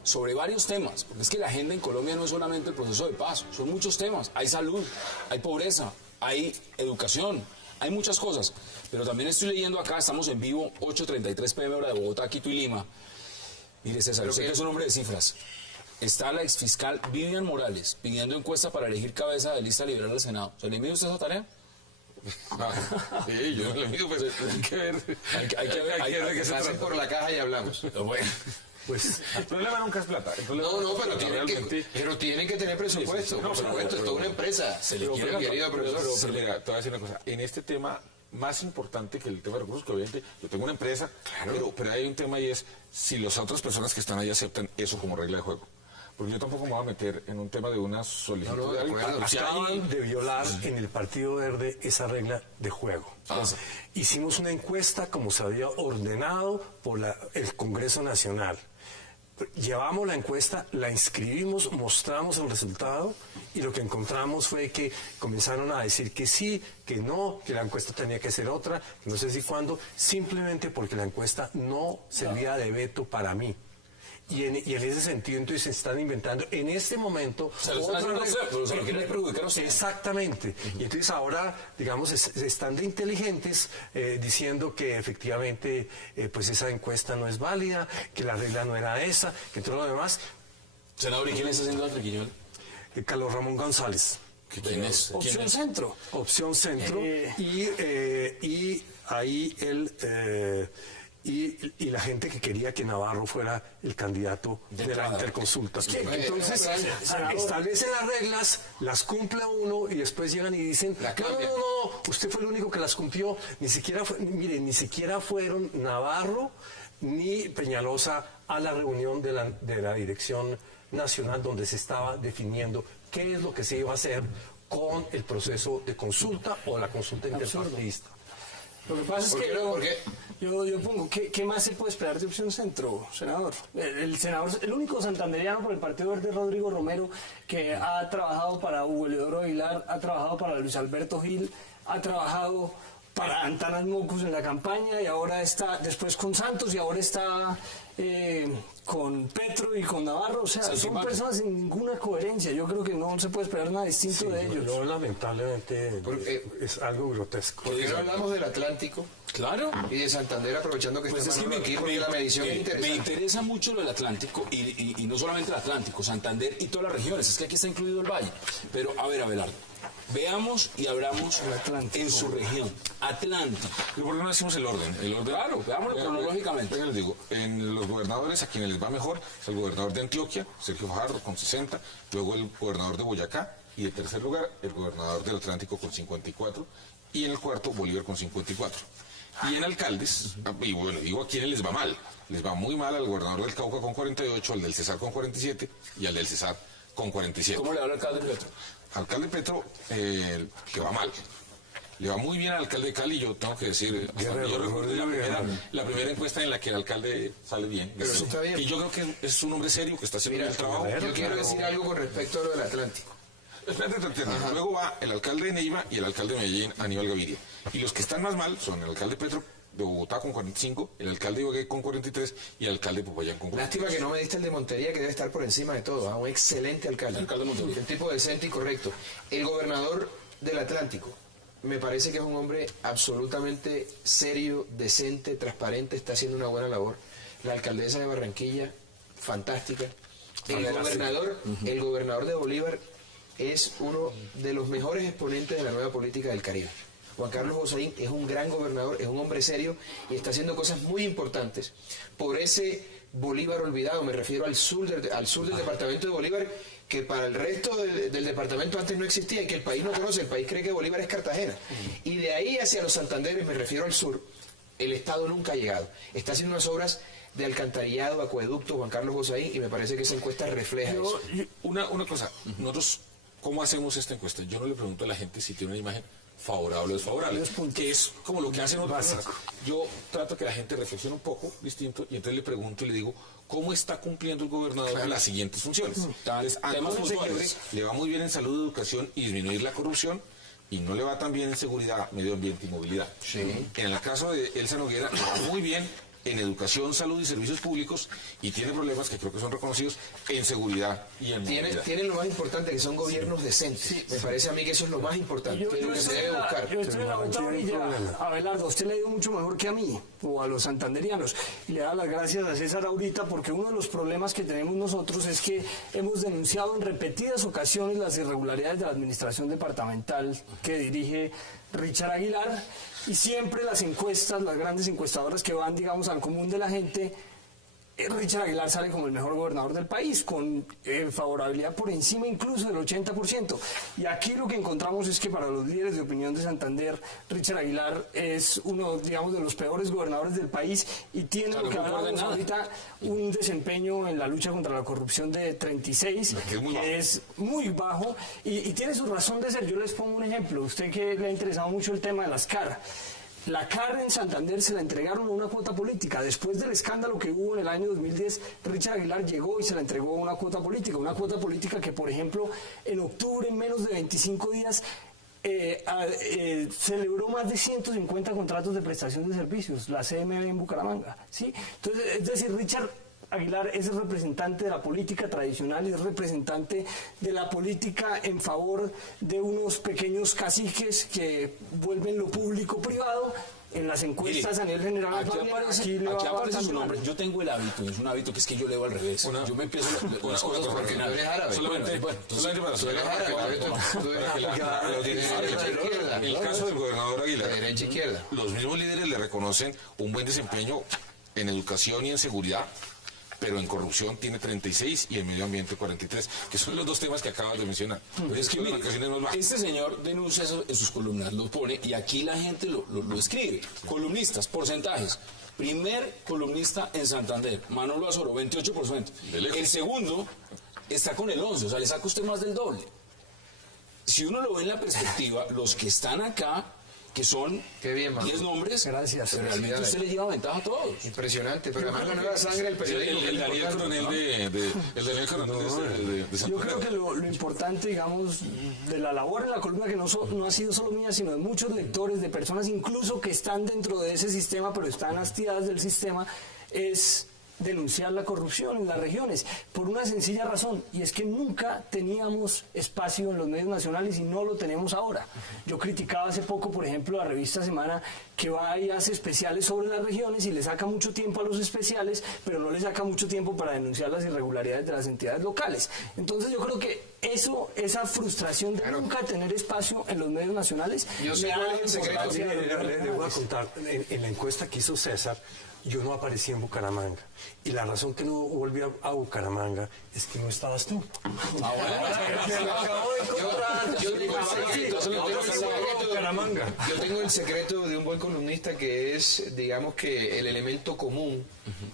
sobre varios temas, porque es que la agenda en Colombia no es solamente el proceso de paz, son muchos temas. Hay salud, hay pobreza, hay educación, hay muchas cosas. Pero también estoy leyendo acá, estamos en vivo, 8:33 p.m. hora de Bogotá, Quito y Lima. Mire, César, usted que es un hombre de cifras. Está la exfiscal Vivian Morales pidiendo encuesta para elegir cabeza de lista liberal del Senado. ¿Se le mide usted esa tarea? Sí, yo le digo, pues hay que ver. Hay que ver que se pasen por la caja y hablamos. Bueno, pues el problema nunca es plata. Pero tienen que tener presupuesto. Por supuesto, es toda una empresa. Se le quiere, querido profesor. Pero mira, te voy a decir una cosa. En este tema, más importante que el tema de recursos, que obviamente yo tengo una empresa, pero hay un tema y es si las otras personas que están ahí aceptan eso como regla de juego. Porque yo tampoco me voy a meter en un tema de una solicitud. Acaban de violar en el Partido Verde esa regla de juego. Hicimos una encuesta como se había ordenado por el Congreso Nacional. llevamos la encuesta, la inscribimos, mostramos el resultado y lo que encontramos fue que comenzaron a decir que sí, que no, que la encuesta tenía que ser otra, no sé si cuándo, simplemente porque la encuesta no servía de veto para mí. Y en ese sentido, entonces se están inventando en este momento. Se lo están haciendo a usted, pero se lo quieren perjudicar a usted. Exactamente. Y entonces ahora, digamos, están de inteligentes diciendo que efectivamente pues esa encuesta no es válida, que la regla no era esa, que todo lo demás. Senador, ¿y quién le está haciendo la triquiñuela? Carlos Ramón González. ¿Quién es? Opción Centro. Opción Centro. Y ahí él... Y la gente que quería que Navarro fuera el candidato de la interconsulta. Entonces, establecen las reglas, las cumple uno y después llegan y dicen, no, usted fue el único que las cumplió. Ni siquiera fueron Navarro ni Peñalosa a la reunión de la Dirección Nacional donde se estaba definiendo qué es lo que se iba a hacer con el proceso de consulta o la consulta interpartidista. Lo que pasa es que yo pongo, ¿qué más se puede esperar de Opción Centro, senador? El único santanderiano por el Partido Verde, Rodrigo Romero, que ha trabajado para Hugo Eleodoro Aguilar, ha trabajado para Luis Alberto Gil, ha trabajado para Antanas Mocus en la campaña y ahora está después con Santos y ahora está con Petro y con Navarro. O sea, son personas sin ninguna coherencia. Yo creo que no se puede esperar nada distinto de ellos. No, lamentablemente es algo grotesco. ¿Por qué no hablamos del Atlántico? Claro. Y de Santander, aprovechando que Pues estamos aquí, porque la medición es interesante. Me interesa mucho lo del Atlántico, y no solamente el Atlántico, Santander y todas las regiones. Es que aquí está incluido el Valle. Pero, a ver, Abelardo. Veamos y abramos en su región, Atlántico. ¿Y por qué no decimos el orden? Claro, veámoslo cronológicamente. Les digo, en los gobernadores a quienes les va mejor es el gobernador de Antioquia, Sergio Fajardo, con 60, luego el gobernador de Boyacá, y en tercer lugar el gobernador del Atlántico con 54, y en el cuarto Bolívar con 54. Y en alcaldes, y bueno, digo a quienes les va mal, les va muy mal al gobernador del Cauca con 48, al del Cesar con 47 y al del Cesar con 47. ¿Cómo le va al alcalde Petro? Alcalde Petro le va mal. Le va muy bien al alcalde de Cali, yo tengo que decir, yo recuerdo la primera encuesta en la que el alcalde sale bien. Pero eso está bien. Y yo creo que es un hombre serio que está haciendo bien el trabajo. Yo quiero decir algo con respecto a lo del Atlántico. Espérate. Luego va el alcalde de Neiva y el alcalde de Medellín, Aníbal Gaviria. Y los que están más mal son el alcalde Petro de Bogotá con 45, el alcalde de Ibagué con 43 y el alcalde de Popayán con 43. Lástima que no me diste el de Montería, que debe estar por encima de todo. Un excelente alcalde. El alcalde de Montería. Un tipo decente y correcto. El gobernador del Atlántico, me parece que es un hombre absolutamente serio, decente, transparente, está haciendo una buena labor. La alcaldesa de Barranquilla, fantástica. El gobernador de Bolívar es uno de los mejores exponentes de la nueva política del Caribe. Juan Carlos Hossain es un gran gobernador, es un hombre serio y está haciendo cosas muy importantes por ese Bolívar olvidado. Me refiero al sur del departamento de Bolívar, que para el resto del departamento antes no existía y que el país no conoce. El país cree que Bolívar es Cartagena. Y de ahí hacia los Santanderes, me refiero al sur, el Estado nunca ha llegado. Está haciendo unas obras de alcantarillado, acueducto, Juan Carlos Hossain, y me parece que esa encuesta refleja eso. Una cosa, nosotros, ¿cómo hacemos esta encuesta? Yo no le pregunto a la gente si tiene una imagen favorable o desfavorable, que es como lo que hacen otras personas. Yo trato que la gente reflexione un poco distinto y entonces le pregunto y le digo, ¿cómo está cumpliendo el gobernador las siguientes funciones? Entonces, le va muy bien en salud, educación y disminuir la corrupción, y no le va tan bien en seguridad, medio ambiente y movilidad. Sí. En el caso de Elsa Noguera, le va muy bien en educación, salud y servicios públicos, y tiene problemas que creo que son reconocidos en seguridad y en movilidad. Tienen lo más importante, que son gobiernos decentes. Me parece a mí que eso es lo más importante, que se debe buscar. Yo estoy en la otra orilla, Abelardo, usted le ha ido mucho mejor que a mí, o a los santanderianos, y le da las gracias a César ahorita, porque uno de los problemas que tenemos nosotros es que hemos denunciado en repetidas ocasiones las irregularidades de la administración departamental que dirige Richard Aguilar, y siempre las encuestas, las grandes encuestadoras que van, digamos, al común de la gente, Richard Aguilar sale como el mejor gobernador del país, con favorabilidad por encima incluso del 80%. Y aquí lo que encontramos es que para los líderes de opinión de Santander, Richard Aguilar es uno, digamos, de los peores gobernadores del país y tiene, lo que hablamos ahorita, un desempeño en la lucha contra la corrupción de 36, que es muy bajo, y tiene su razón de ser. Yo les pongo un ejemplo. Usted que le ha interesado mucho el tema de las CAR. La CAR en Santander se la entregaron a una cuota política. Después del escándalo que hubo en el año 2010, Richard Aguilar llegó y se la entregó a una cuota política. Una cuota política que, por ejemplo, en octubre, en menos de 25 días, celebró más de 150 contratos de prestación de servicios, la CMB en Bucaramanga, ¿sí? Entonces, es decir, Richard Aguilar es el representante de la política tradicional, es representante de la política en favor de unos pequeños caciques que vuelven lo público privado. En las encuestas a nivel general, aquí aparece su nombre. Yo tengo el hábito, es un hábito que es que yo leo al revés. Yo me empiezo las cosas por el final. Solamente para el caso del gobernador Aguilar, derecha izquierda. Los mismos líderes le reconocen un buen desempeño en educación y en seguridad, pero en corrupción tiene 36 y en medio ambiente 43, que son los dos temas que acabas de mencionar. Pero es que mire, este señor denuncia eso en sus columnas, lo pone, y aquí la gente lo escribe. Columnistas, porcentajes. Primer columnista en Santander, Manolo Azoro, 28%. El segundo está con el 11%, o sea, le saca usted más del doble. Si uno lo ve en la perspectiva, los que están acá, que son 10 nombres, gracias, realmente usted le lleva ventaja a todos. Impresionante, pero además la nueva sangre del periodismo. El Daniel Coronel de Santander. Yo creo que lo importante, digamos, de la labor en la columna, que no ha sido solo mía, sino de muchos lectores, de personas incluso que están dentro de ese sistema, pero están hastiadas del sistema, es denunciar la corrupción en las regiones, por una sencilla razón, y es que nunca teníamos espacio en los medios nacionales y no lo tenemos ahora. Yo criticaba hace poco, por ejemplo, la revista Semana, que va y hace especiales sobre las regiones y le saca mucho tiempo a los especiales, pero no le saca mucho tiempo para denunciar las irregularidades de las entidades locales. Entonces yo creo que esa frustración de nunca tener espacio en los medios nacionales... Yo sé cuál es el secreto. Le voy a contar, en la encuesta que hizo César, yo no aparecí en Bucaramanga. Y la razón que no volví a Bucaramanga es que no estabas tú. Me acabo de encontrar. Yo tengo el secreto de un buen columnista, que es, digamos, que el elemento común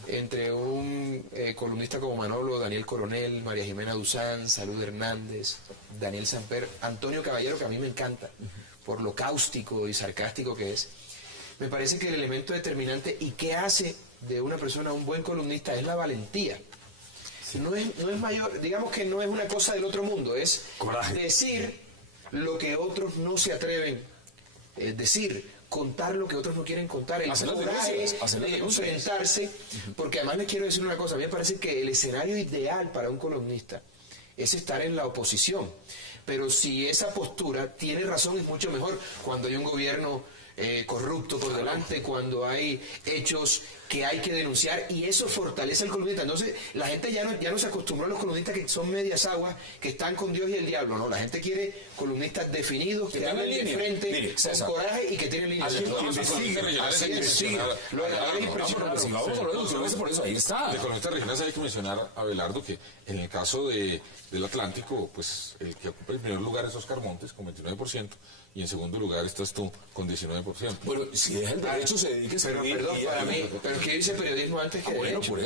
entre un columnista como Manolo, Daniel Coronel, María Jimena Duzán, Salud Hernández, Daniel Samper, Antonio Caballero, que a mí me encanta por lo cáustico y sarcástico que es. Me parece que el elemento determinante y que hace de una persona un buen columnista es la valentía. No es mayor, digamos que no es una cosa del otro mundo, es coraje. Decir lo que otros no se atreven, decir, contar lo que otros no quieren contar, el coraje de enfrentarse, porque además les quiero decir una cosa, a mí me parece que el escenario ideal para un columnista es estar en la oposición, pero si esa postura tiene razón es mucho mejor cuando hay un gobierno corrupto por delante, cuando hay hechos que hay que denunciar, y eso fortalece al columnista. Entonces la gente ya no se acostumbró a los columnistas que son medias aguas, que están con Dios y el diablo. No, la gente quiere columnistas definidos, que hablan de frente, con coraje y que tienen línea. Por eso ahí está. De columnistas regionales hay que mencionar a Abelardo, que en el caso del Atlántico, pues el que ocupa el primer lugar es Oscar Montes con 29%, y en segundo lugar estás tú con 19%. Bueno, si deja el derecho, se dedique a escribir. Perdón, para mí, pero que yo hice periodismo antes que derecho.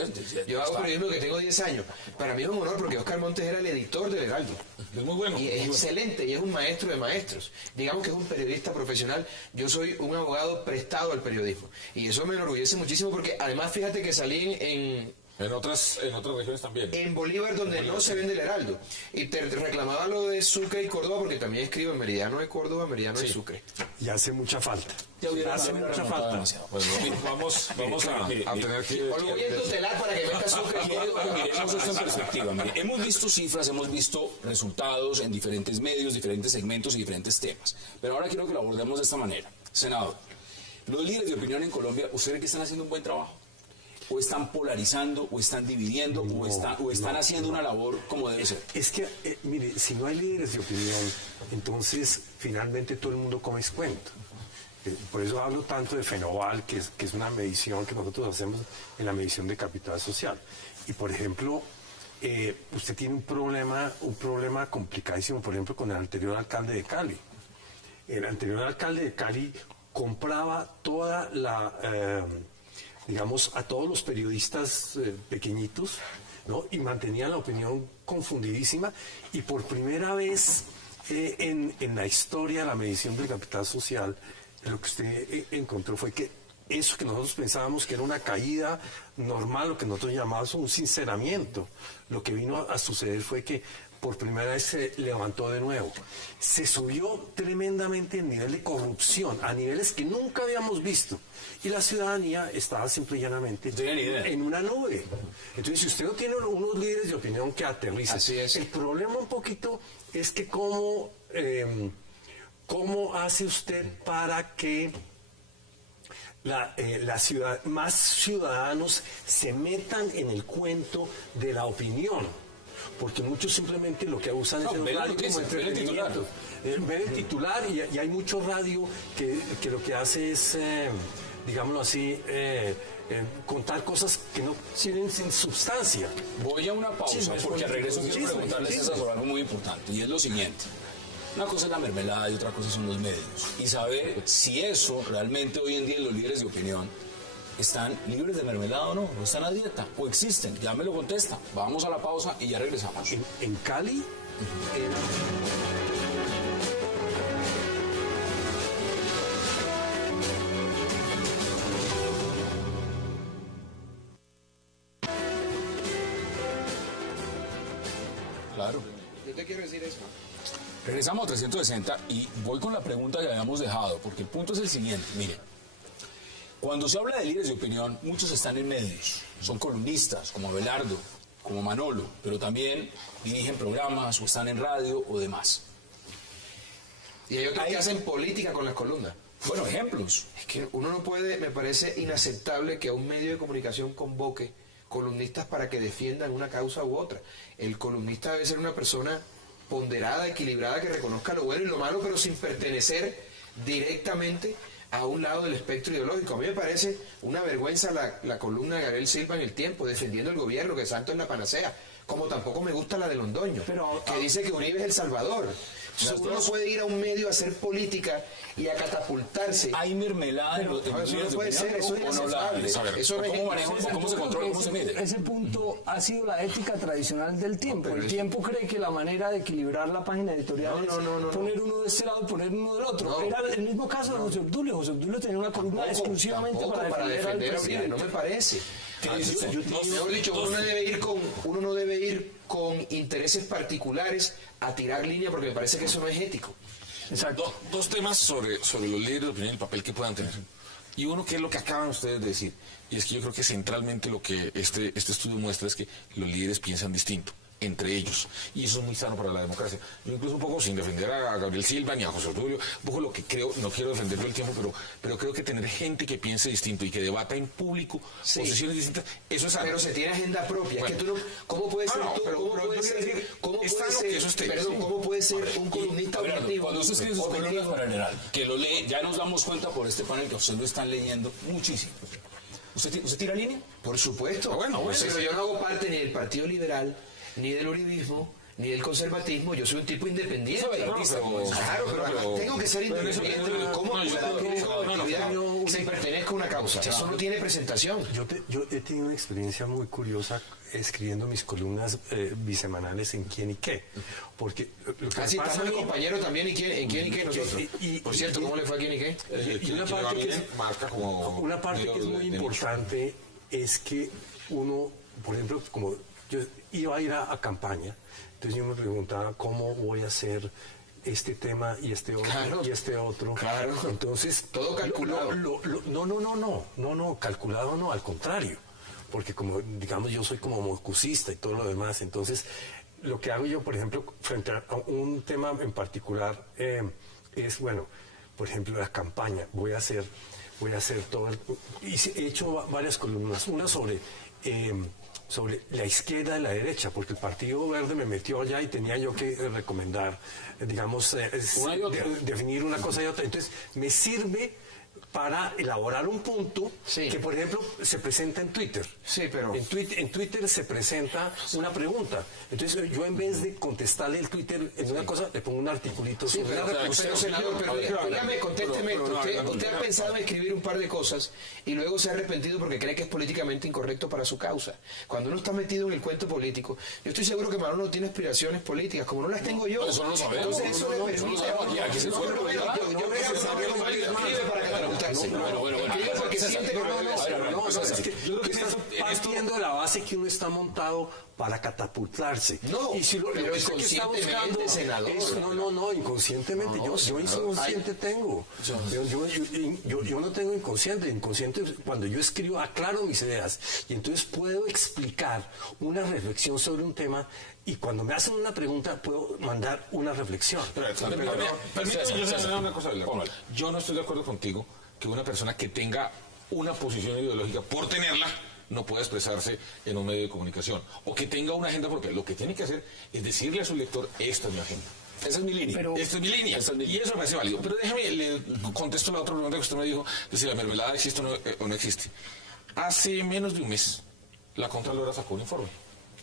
Yo hago periodismo que tengo 10 años. Para mí es un honor porque Oscar Montes era el editor del Heraldo. Es muy bueno. Y es excelente, y es un maestro de maestros. Digamos que es un periodista profesional. Yo soy un abogado prestado al periodismo. Y eso me enorgullece muchísimo porque además fíjate que salí en otras regiones también. En Bolívar, donde no se vende el Heraldo. Y te reclamaba lo de Sucre y Córdoba, porque también escribo en Meridiano de Córdoba, Meridiano de Sucre. Y hace mucha falta. Hace mucha falta. Bueno, vamos a tener que... O lo voy a tutelar para que meta Sucre y Córdoba. Miremos esto en perspectiva. Mire, hemos visto cifras, hemos visto resultados en diferentes medios, diferentes segmentos y diferentes temas. Pero ahora quiero que lo abordemos de esta manera. Senador, los líderes de opinión en Colombia, ¿usted cree que están haciendo un buen trabajo? ¿O están polarizando, o están dividiendo, o están haciendo una labor como debe ser? Es que, mire, si no hay líderes de opinión, entonces finalmente todo el mundo come cuento. Por eso hablo tanto de Fenoval, que es una medición que nosotros hacemos en la medición de capital social. Y por ejemplo, usted tiene un problema complicadísimo, por ejemplo, con el anterior alcalde de Cali. El anterior alcalde de Cali compraba toda la... digamos, a todos los periodistas pequeñitos, ¿no? Y mantenían la opinión confundidísima, y por primera vez en la historia de la medición del capital social, lo que usted encontró fue que eso que nosotros pensábamos que era una caída normal, lo que nosotros llamábamos un sinceramiento, lo que vino a suceder fue que por primera vez se levantó de nuevo. Se subió tremendamente el nivel de corrupción, a niveles que nunca habíamos visto. Y la ciudadanía estaba simple y llanamente en una nube. Entonces, si usted no tiene unos líderes de opinión que aterricen, Así es. el problema un poquito es que cómo hace usted para que más ciudadanos se metan en el cuento de la opinión, porque muchos simplemente lo que usan es el radio como entretenimiento. Ven el titular y hay mucho radio que lo que hace es, digámoslo así, contar cosas que no tienen sin sustancia. Voy a una pausa porque al regreso quiero preguntarles sobre algo muy importante, y es lo siguiente. Una cosa es la mermelada y otra cosa son los medios. Y saber si eso realmente hoy en día los líderes de opinión están libres de mermelada o no están a dieta, o existen. Ya me lo contesta. Vamos a la pausa y ya regresamos. En Cali, Claro. Yo te quiero decir eso. Regresamos a 360 y voy con la pregunta que habíamos dejado, porque el punto es el siguiente. Miren, cuando se habla de líderes de opinión, muchos están en medios. Son columnistas, como Abelardo, como Manolo, pero también dirigen programas o están en radio o demás. Y hay otros que hacen política con las columnas. Bueno, ejemplos. Es que uno no puede, me parece inaceptable que a un medio de comunicación convoque columnistas para que defiendan una causa u otra. El columnista debe ser una persona ponderada, equilibrada, que reconozca lo bueno y lo malo, pero sin pertenecer directamente a un lado del espectro ideológico. A mí me parece una vergüenza la columna de Gabriel Silva en El Tiempo, defendiendo el gobierno, que santo es la panacea, como tampoco me gusta la de Londoño, que dice que Uribe es el Salvador. Entonces, uno no puede ir a un medio a hacer política y a catapultarse. Hay mermelada en los Eso no puede ser, eso es inaceptable. Eso no es ¿Cómo se controla, cómo se mide? Ese punto ha sido la ética tradicional del Tiempo. El Tiempo cree que la manera de equilibrar la página editorial es poner uno de este lado y poner uno del otro. Era el mismo caso de José Obdulio. José Obdulio tenía una columna exclusivamente para defender al presidente. No me parece. Mejor dicho, uno no debe ir con intereses particulares a tirar línea, porque me parece que eso no es ético. Exacto. Dos temas sobre los líderes de opinión y el papel que puedan tener. Y uno que es lo que acaban ustedes de decir, y es que yo creo que centralmente lo que este estudio muestra es que los líderes piensan distinto entre ellos, y eso es muy sano para la democracia. Yo incluso un poco, sin defender a Gabriel Silva ni a José Obdulio, un poco lo que creo, no quiero defender todo el tiempo, pero creo que tener gente que piense distinto y que debata en público posiciones distintas, eso es sano. Pero se tiene agenda propia. Bueno. Es que tú no, ¿cómo puede ser cómo puede ser un columnista objetivo? Cuando usted escribe sus columnas para el Heraldo, que lo lee, ya nos damos cuenta por este panel que usted lo están leyendo muchísimo. ¿Usted tira línea? Por supuesto. Pero yo no hago parte ni del Partido Liberal, ni del uribismo, ni del conservatismo. Yo soy un tipo independiente. Claro, tengo que ser independiente. ¿Cómo puedo si pertenezco a una causa? Eso no tiene presentación. Yo he tenido una experiencia muy curiosa escribiendo mis columnas bisemanales en Quién y Qué, porque lo que Así pasa estamos el a mí- compañero también en Quién y Qué nosotros. Por cierto, ¿cómo le fue a Quién y Qué? y una parte que es- marca como Una parte que es muy importante es que uno, por ejemplo, como yo iba a ir a campaña, entonces yo me preguntaba cómo voy a hacer este tema y este otro Claro. y este otro. Claro. Entonces, Todo calculado. No, calculado no, al contrario. Porque como, digamos, yo soy como mocusista y todo lo demás, entonces lo que hago yo, por ejemplo, frente a un tema en particular, es, bueno, por ejemplo, la campaña. Voy a hacer todo. He hecho varias columnas, una sobre la izquierda y la derecha, porque el Partido Verde me metió allá y tenía yo que recomendar, digamos, Una y otra. definir una cosa y otra. Entonces, me sirve para elaborar un punto Sí. que, por ejemplo, se presenta en Twitter. Sí, pero... En Twitter se presenta una pregunta. Entonces, yo en vez de contestarle el Twitter en una cosa, le pongo un articulito Sí, sobre pero, una reflexión. pero, senador, pero dígame, contésteme esto. Usted ha pensado en escribir un par de cosas y luego se ha arrepentido porque cree que es políticamente incorrecto para su causa. Cuando uno está metido en el cuento político, yo estoy seguro que Manolo no tiene aspiraciones políticas, como no las tengo yo. Eso no lo sabemos. Entonces eso le permite... Aquí se puede preguntar. Yo creo que escribe para catapultarse. Escribe porque siente que Estás partiendo de la base que uno está montado para catapultarse. No, y si lo pero que usted está buscando inconscientemente, senador. no, inconscientemente. Yo inconsciente tengo. Yo no tengo inconsciente. Inconsciente, cuando yo escribo, aclaro mis ideas. Y entonces puedo explicar una reflexión sobre un tema. Y cuando me hacen una pregunta, puedo mandar una reflexión. Permítame yo señalar una cosa. Yo no estoy de acuerdo contigo que una persona que tenga una posición ideológica, por tenerla, no pueda expresarse en un medio de comunicación. O que tenga una agenda propia. Lo que tiene que hacer es decirle a su lector, esta es mi agenda. Esa es mi línea. Esta es mi línea. Y eso me parece válido. Pero déjame, le contesto la otra pregunta que usted me dijo, de si la mermelada existe o no existe. Hace menos de un mes, la Contralora sacó un informe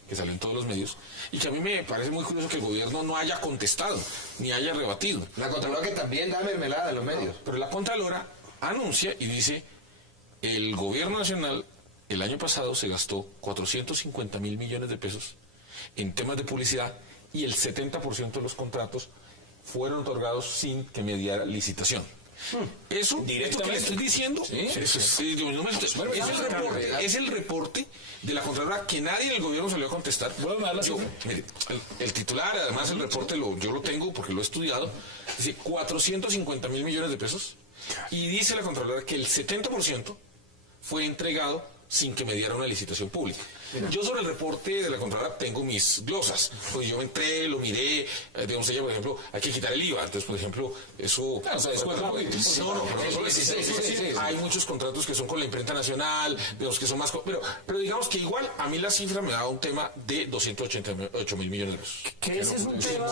que salió en todos los medios, y que a mí me parece muy curioso que el gobierno no haya contestado, ni haya rebatido. La Contralora que también da mermelada en los medios. Pero la Contralora anuncia y dice, el gobierno nacional el año pasado se gastó 450.000 millones de pesos en temas de publicidad y el 70% de los contratos fueron otorgados sin que mediara licitación. Eso, esto que le estoy diciendo, es el reporte de la Contralora que nadie en el gobierno salió a contestar. Mire, el titular, además el reporte yo lo tengo porque lo he estudiado, dice 450.000 millones de pesos, y dice la Contralora que el 70% fue entregado sin que me diera una licitación pública. Yo sobre el reporte de la Contralora tengo mis glosas, pues yo entré, lo miré, digamos, ella, por ejemplo, hay que quitar el IVA, entonces, por ejemplo, eso... Claro, se descuenta un poquito. Hay muchos contratos que son con la imprenta nacional, digamos que son más... Pero digamos que igual, a mí la cifra me da un tema de 288.000 millones de pesos. Que ese es un tema...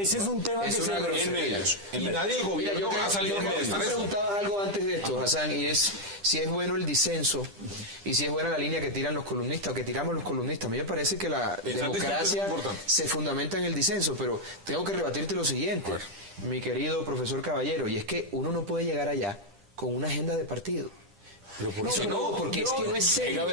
Ese es un tema que se... Y nadie del gobierno ha salido a contestar Yo eso. preguntaba algo antes de esto, Hassan, y es si es bueno el disenso y si es buena la línea que tiran los columnistas o que tiramos los columnistas. A mí me parece que la democracia se fundamenta en el disenso, pero tengo que rebatirte lo siguiente, mi querido profesor Caballero, y es que uno no puede llegar allá con una agenda de partido. Porque es que no es serio.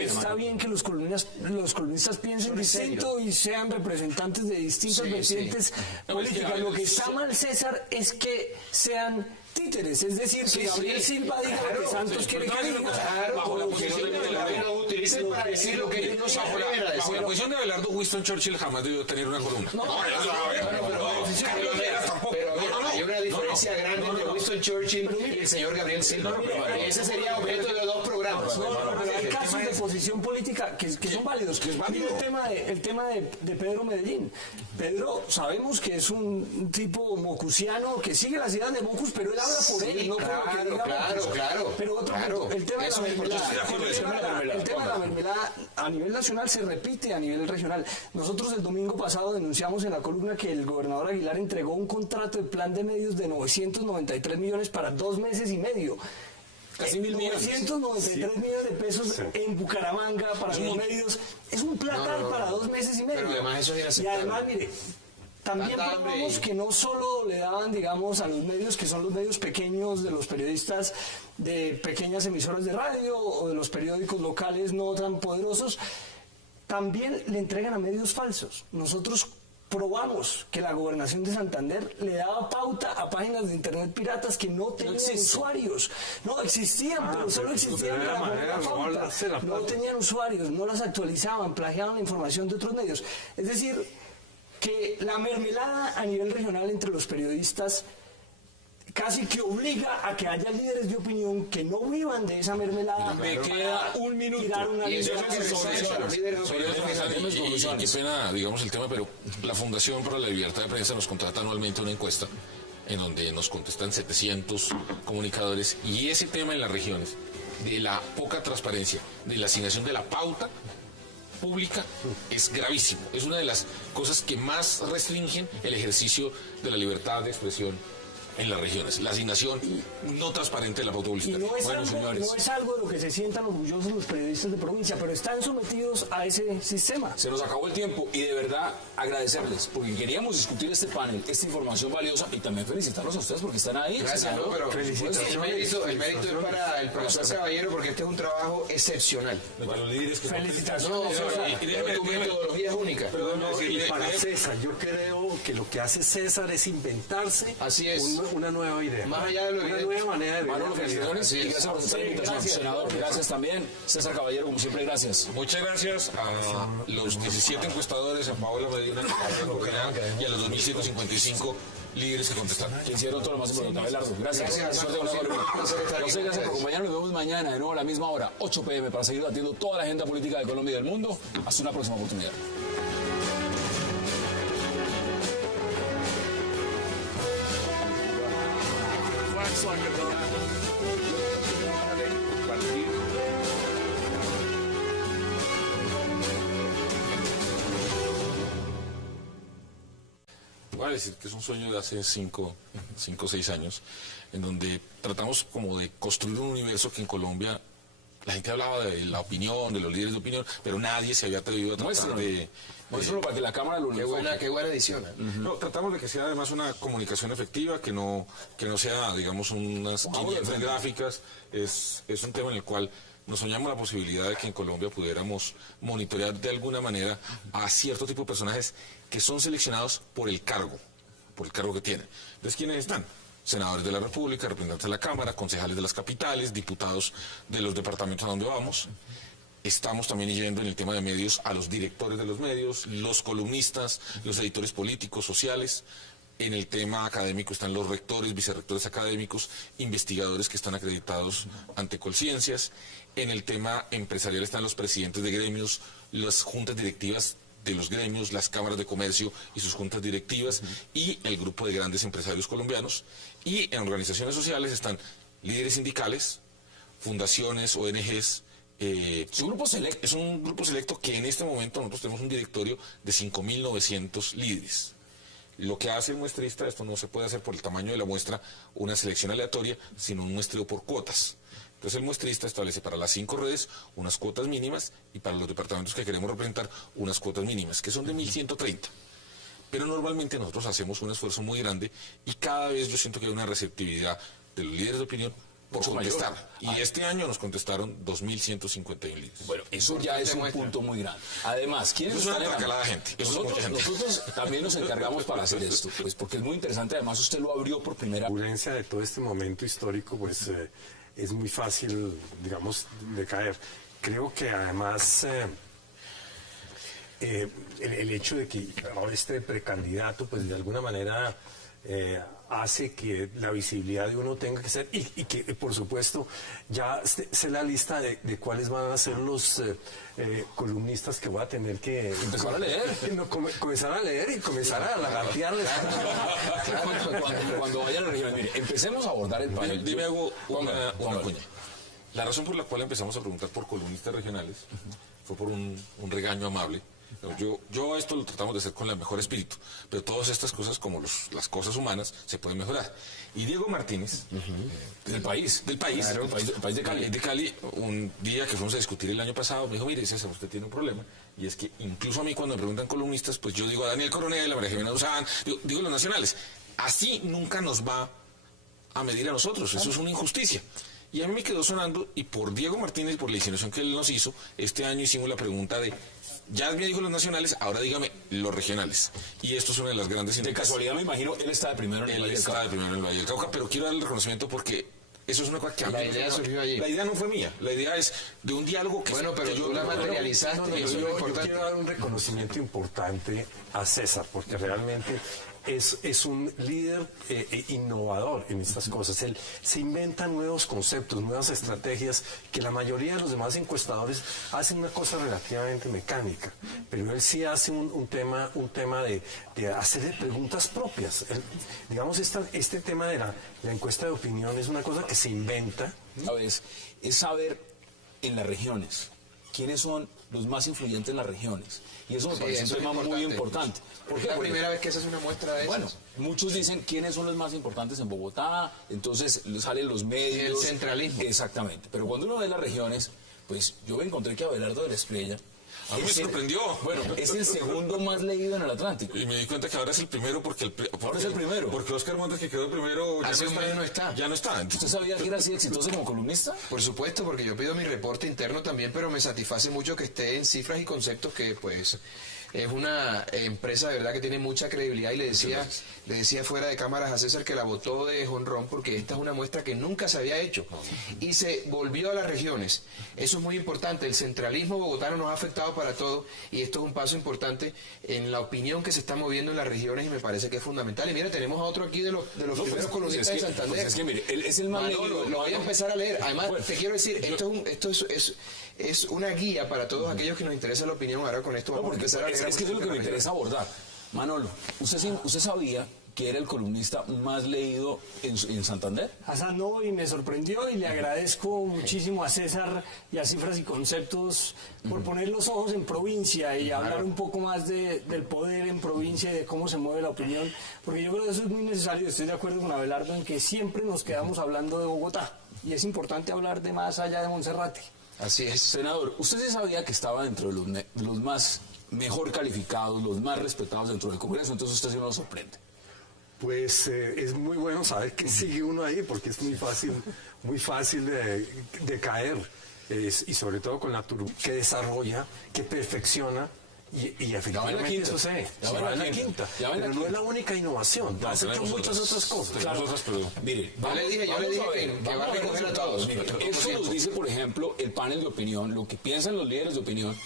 Está bien que los columnistas piensen distinto y sean representantes de distintas vertientes políticas. Lo que está mal, César, es que sean títeres, es decir, que Gabriel Silva diga lo que Santos quiere que diga. Bajo la posición de Abelardo, utilicen para decir lo que ellos no se atreven a decir. Bajo la posición de Abelardo, Winston Churchill jamás debió tener una columna. Hay una diferencia grande entre Winston Churchill y el señor Gabriel Silva. Ese sería objeto de 2 programas. Pero hay casos de posición política que son válidos. Mira el tema de Pedro Medellín. Pedro, sabemos que es un tipo mocusiano que sigue las ideas de Mocus, pero él habla por él, no por lo que diga Mocus. Claro. Pero otro punto, el tema de la mermelada a nivel nacional se repite a nivel regional. Nosotros el domingo pasado denunciamos en la columna que el gobernador Aguilar entregó un contrato de plan de medios de 993 millones para 2 meses y medio. Casi 1.000 millones. 993 millones de pesos en Bucaramanga para los medios. Es un platal para 2 meses y medio. Pero además eso es y inaceptable. además, mire, también probamos que no solo le daban, digamos, a los medios, que son los medios pequeños de los periodistas de pequeñas emisoras de radio o de los periódicos locales no tan poderosos, también le entregan a medios falsos. Nosotros probamos que la gobernación de Santander le daba pauta a páginas de internet piratas que no tenían usuarios. No existían, pero solo existían para poner la pauta. No tenían usuarios, no las actualizaban, plagiaban la información de otros medios. Es decir, que la mermelada a nivel regional entre los periodistas casi que obliga a que haya líderes de opinión que no vivan de esa mermelada. Me queda un minuto. Tirar una Y qué pena, digamos, el tema, pero la Fundación para la Libertad de Prensa nos contrata anualmente una encuesta en donde nos contestan 700 comunicadores, y ese tema en las regiones, de la poca transparencia, de la asignación de la pauta, pública es gravísimo. Es una de las cosas que más restringen el ejercicio de la libertad de expresión en las regiones. La asignación no transparente de la pauta Y publicitaria. no es algo de lo que se sientan orgullosos los periodistas de provincia, pero están sometidos a ese sistema. Se nos acabó el tiempo y de verdad agradecerles porque queríamos discutir este panel, esta información valiosa y también felicitarlos a ustedes porque están ahí. Gracias, senador. ¿no? Pero el mérito es para el profesor Caballero porque este es un trabajo excepcional. Para los líderes que Felicitaciones. Tu metodología es única. Perdón, No, y para César, yo creo que lo que hace César es inventarse Así es. una nueva idea. Más allá de lo una evidente. nueva manera de ver Manolo, la realidad. felicitaciones y gracias por esta invitación. Gracias. Senador, gracias también. César Caballero, como siempre, gracias. Muchas gracias a los 17 encuestadores, a Paola Medina y a los 2.155 líderes que contestaron. Que hicieron todo lo más importante. Abelardo, gracias. Gracias. Suerte con la Siempre columna. un placer estar aquí José, con gracias por ustedes. acompañarnos. Nos vemos mañana de nuevo a la misma hora, 8 p.m. para seguir debatiendo toda la agenda política de Colombia y del mundo. Hasta una próxima oportunidad. Voy a decir que es un sueño de hace 5 o 6 años, en donde tratamos como de construir un universo que en Colombia la gente hablaba de la opinión, de los líderes de opinión, pero nadie se había atrevido a tratar Muéstrenlo. de... Para que la cámara lo Qué buena edición. No, tratamos de que sea además una comunicación efectiva, que no sea, digamos, unas 500 gráficas. Es un tema en el cual nos soñamos la posibilidad de que en Colombia pudiéramos monitorear de alguna manera a cierto tipo de personajes que son seleccionados por el cargo que tienen. Entonces, ¿quiénes están? Senadores de la República, representantes de la Cámara, concejales de las capitales, diputados de los departamentos a donde vamos. Estamos también yendo en el tema de medios a los directores de los medios, los columnistas, los editores políticos, sociales. En el tema académico están los rectores, vicerrectores académicos, investigadores que están acreditados ante Colciencias. En el tema empresarial están los presidentes de gremios, las juntas directivas de los gremios, las cámaras de comercio y sus juntas directivas y el grupo de grandes empresarios colombianos. Y en organizaciones sociales están líderes sindicales, fundaciones, ONGs. Es un grupo selecto. Es un grupo selecto que en este momento nosotros tenemos un directorio de 5.900 líderes. Lo que hace el muestrista, esto no se puede hacer por el tamaño de la muestra, una selección aleatoria, sino un muestreo por cuotas. Entonces el muestrista establece para las 5 redes unas cuotas mínimas y para los departamentos que queremos representar unas cuotas mínimas, que son de 1.130. Pero normalmente nosotros hacemos un esfuerzo muy grande y cada vez yo siento que hay una receptividad de los líderes de opinión por Mucho contestar. mayor. Y este año nos contestaron 2.151 líderes. Bueno, eso ya es un punto muy grande. Además, ¿quiénes Eso es una están en la- tracalada de gente. Eso es mucha gente. Nosotros también nos encargamos para hacer esto, pues porque es muy interesante. Además, usted lo abrió por primera La vez. turbulencia de todo este momento histórico, pues es muy fácil, digamos, de caer. Creo que además el hecho de que ahora este precandidato, pues de alguna manera hace que la visibilidad de uno tenga que ser, y que por supuesto ya sé la lista de cuáles van a ser los columnistas que voy a tener que Empezar a leer. comenzar a leer y comenzar a lagartearles. Cuando vaya a la región, mire, empecemos a abordar el panel. Dime, hago Póngalo, una póngalo. cuña. La razón por la cual empezamos a preguntar por columnistas regionales fue por un regaño amable. Yo esto lo tratamos de hacer con el mejor espíritu, pero todas estas cosas, como las cosas humanas, se pueden mejorar. Y Diego Martínez, Del país. del país, Claro, el país de Cali. de Cali, un día que fuimos a discutir el año pasado, me dijo, mire, César, usted tiene un problema, y es que incluso a mí cuando me preguntan columnistas, pues yo digo a Daniel Coronel, a María Jimena Duzán, digo los nacionales. Así nunca nos va a medir a nosotros, eso es una injusticia. Y a mí me quedó sonando, y por Diego Martínez y por la insinuación que él nos hizo, este año hicimos la pregunta de, ya me dijo los nacionales, ahora dígame los regionales. Y esto es una de las grandes De indicaciones. casualidad, me imagino, él está de primero en el Él Valle del está Cauca. de primero en el Valle del Cauca, pero quiero darle el reconocimiento porque eso es una cosa que a mí La no idea fue- surgió allí. La idea no fue mía, la idea es de un diálogo que... Bueno, pero que tú la no- materializaste No, no, y eso es lo yo importante. quiero dar un reconocimiento importante a César, porque realmente es un líder innovador en estas cosas. Él se inventa nuevos conceptos, nuevas estrategias, que la mayoría de los demás encuestadores hacen una cosa relativamente mecánica, pero él sí hace un tema de hacer preguntas propias. Digamos, este tema de la encuesta de opinión es una cosa que se inventa. ¿Sabes? Es saber en las regiones quiénes son los más influyentes en las regiones. Y eso me Sí, parece un eso es tema muy importante. ¿Por Es qué? la Porque, primera vez que se hace una muestra de eso. bueno, muchos dicen quiénes son los más importantes en Bogotá, entonces salen los medios. El centralismo. Exactamente. Pero cuando uno ve las regiones, pues yo me encontré que Abelardo de la Espriella A mí me es el- sorprendió. Bueno, es el segundo más leído en el Atlántico. Y me di cuenta que ahora es el primero porque Ahora es el primero. Porque Oscar Montes, que quedó primero, ya Hace no un está. mes no está. Ya no está. ¿Usted sabía que era así exitoso como columnista? Por supuesto, porque yo pido mi reporte interno también, pero me satisface mucho que esté en Cifras y Conceptos, que pues es una empresa de verdad que tiene mucha credibilidad, y le decía fuera de cámaras a César que la votó de jonrón porque esta es una muestra que nunca se había hecho y se volvió a las regiones. Eso es muy importante. El centralismo bogotano nos ha afectado para todo y esto es un paso importante en la opinión que se está moviendo en las regiones y me parece que es fundamental. Y mira, tenemos a otro aquí de los primeros columnistas de Santander. Pues es que mire, él es el más Manolo, leído. lo voy a empezar a leer. Además, Bueno, te quiero decir, esto es una guía para todos aquellos que nos interesa la opinión. Ahora con esto No, vamos a porque empezar a leer. es que eso es lo que me interesa abordar. Manolo, ¿usted sabía que era el columnista más leído en Santander? Hassan, no, y me sorprendió y le agradezco muchísimo a César y a Cifras y Conceptos por poner los ojos en provincia y hablar un poco más del poder en provincia y de cómo se mueve la opinión, porque yo creo que eso es muy necesario. Estoy de acuerdo con Abelardo en que siempre nos quedamos hablando de Bogotá y es importante hablar de más allá de Monserrate. Así es. Senador, ¿usted sí sabía que estaba dentro de los más mejor calificados, los más respetados dentro del Congreso? Entonces usted sí no lo sorprende. Pues es muy bueno saber que sigue uno ahí, porque es muy fácil de caer, y sobre todo con la que desarrolla, que perfecciona, y efectivamente quinta. eso sé, Ya va en la quinta. Ya va en la pero no quinta. es la única innovación, has hecho tenemos muchas otras cosas. Claro, pero mire, Yo le dije vamos que a ver, va a vamos ver recoger a resultados. todos. Mire, esto nos dice, por ejemplo, el panel de opinión, lo que piensan los líderes de opinión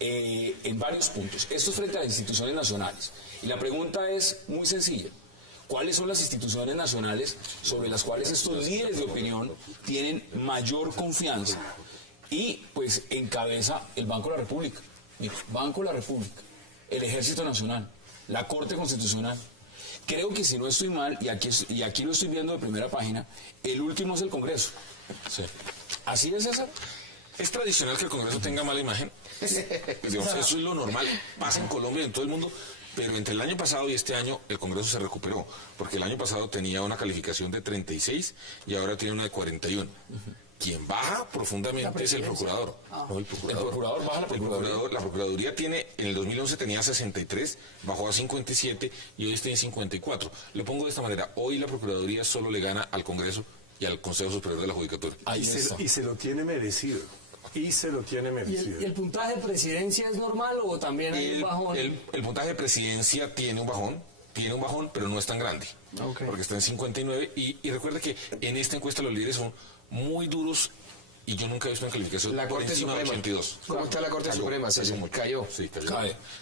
en varios puntos. Esto es frente a las instituciones nacionales. Y la pregunta es muy sencilla. ¿Cuáles son las instituciones nacionales sobre las cuales estos líderes de opinión tienen mayor confianza? Y pues encabeza el Banco de la República. Mire, Banco de la República, el Ejército Nacional, la Corte Constitucional. Creo que si no estoy mal, y aquí lo estoy viendo de primera página, el último es el Congreso. Sí. ¿Así es, César? Es tradicional que el Congreso tenga mala imagen. Digamos, eso es lo normal. Pasa en Colombia y en todo el mundo. Pero entre el año pasado y este año el Congreso se recuperó, porque el año pasado tenía una calificación de 36 y ahora tiene una de 41. Quien baja profundamente es el procurador. No, el procurador. El procurador baja la procuraduría. La procuraduría tiene, en el 2011 tenía 63, bajó a 57 y hoy está en 54. Lo pongo de esta manera, hoy la procuraduría solo le gana al Congreso y al Consejo Superior de la Judicatura. Ahí está. Y se lo tiene merecido. Y se lo tiene ¿Y merecido. el puntaje de presidencia es normal o también hay un bajón? El puntaje de presidencia tiene un bajón, pero no es tan grande, Ok. porque está en 59 y recuerda que en esta encuesta los líderes son muy duros y yo nunca he visto una calificación La por Corte encima Suprema. de 82. ¿Cómo está la Corte Cayó, Suprema, César? cayó mucho. Cayó. Sí, cayó.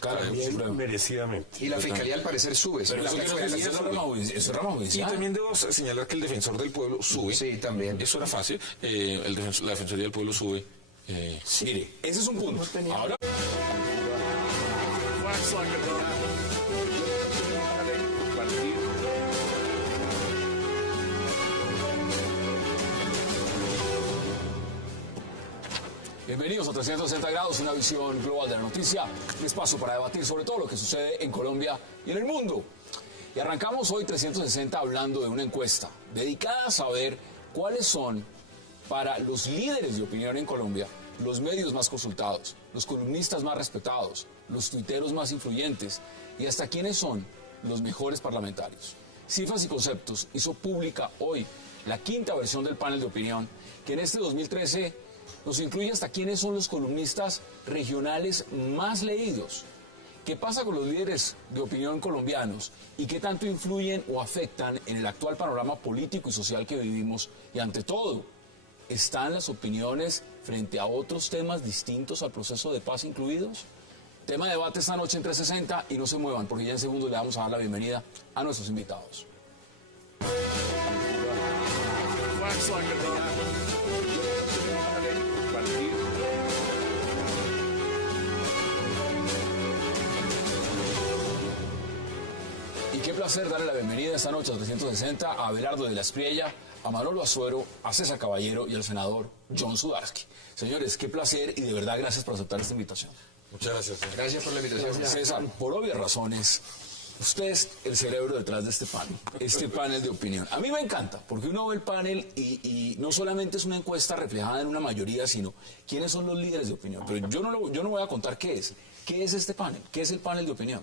Cae. Bien Supremo. merecidamente. Y la Fiscalía al parecer sube. Pero La eso Fiscalía es sube. rama Y judicial. también debo señalar que el Defensor del Pueblo sube. Sí, también. Eso era fácil. La Defensoría del Pueblo sube. Mire, ese es un punto. Ahora, bienvenidos a 360 grados, una visión global de la noticia, un espacio para debatir sobre todo lo que sucede en Colombia y en el mundo. Y arrancamos hoy 360 hablando de una encuesta dedicada a saber cuáles son, para los líderes de opinión en Colombia, los medios más consultados, los columnistas más respetados, los tuiteros más influyentes y hasta quiénes son los mejores parlamentarios. Cifras y Conceptos hizo pública hoy la quinta versión del panel de opinión, que en este 2013 nos incluye hasta quiénes son los columnistas regionales más leídos. ¿Qué pasa con los líderes de opinión colombianos y qué tanto influyen o afectan en el actual panorama político y social que vivimos? Y ante todo, ¿están las opiniones frente a otros temas distintos al proceso de paz incluidos? Tema de debate esta noche en 360 y no se muevan porque ya en segundos le vamos a dar la bienvenida a nuestros invitados. ¿Y qué placer darle la bienvenida esta noche a 360 a Abelardo de la Espriella, a Manolo Azuero, a César Caballero y al senador John Sudarsky. Señores, qué placer y de verdad gracias por aceptar esta invitación. Muchas gracias. Gracias por la invitación. César, por obvias razones, usted es el cerebro detrás de este panel de opinión. A mí me encanta, porque uno ve el panel y no solamente es una encuesta reflejada en una mayoría, sino quiénes son los líderes de opinión. Pero yo no voy a contar qué es. ¿Qué es este panel? ¿Qué es el panel de opinión?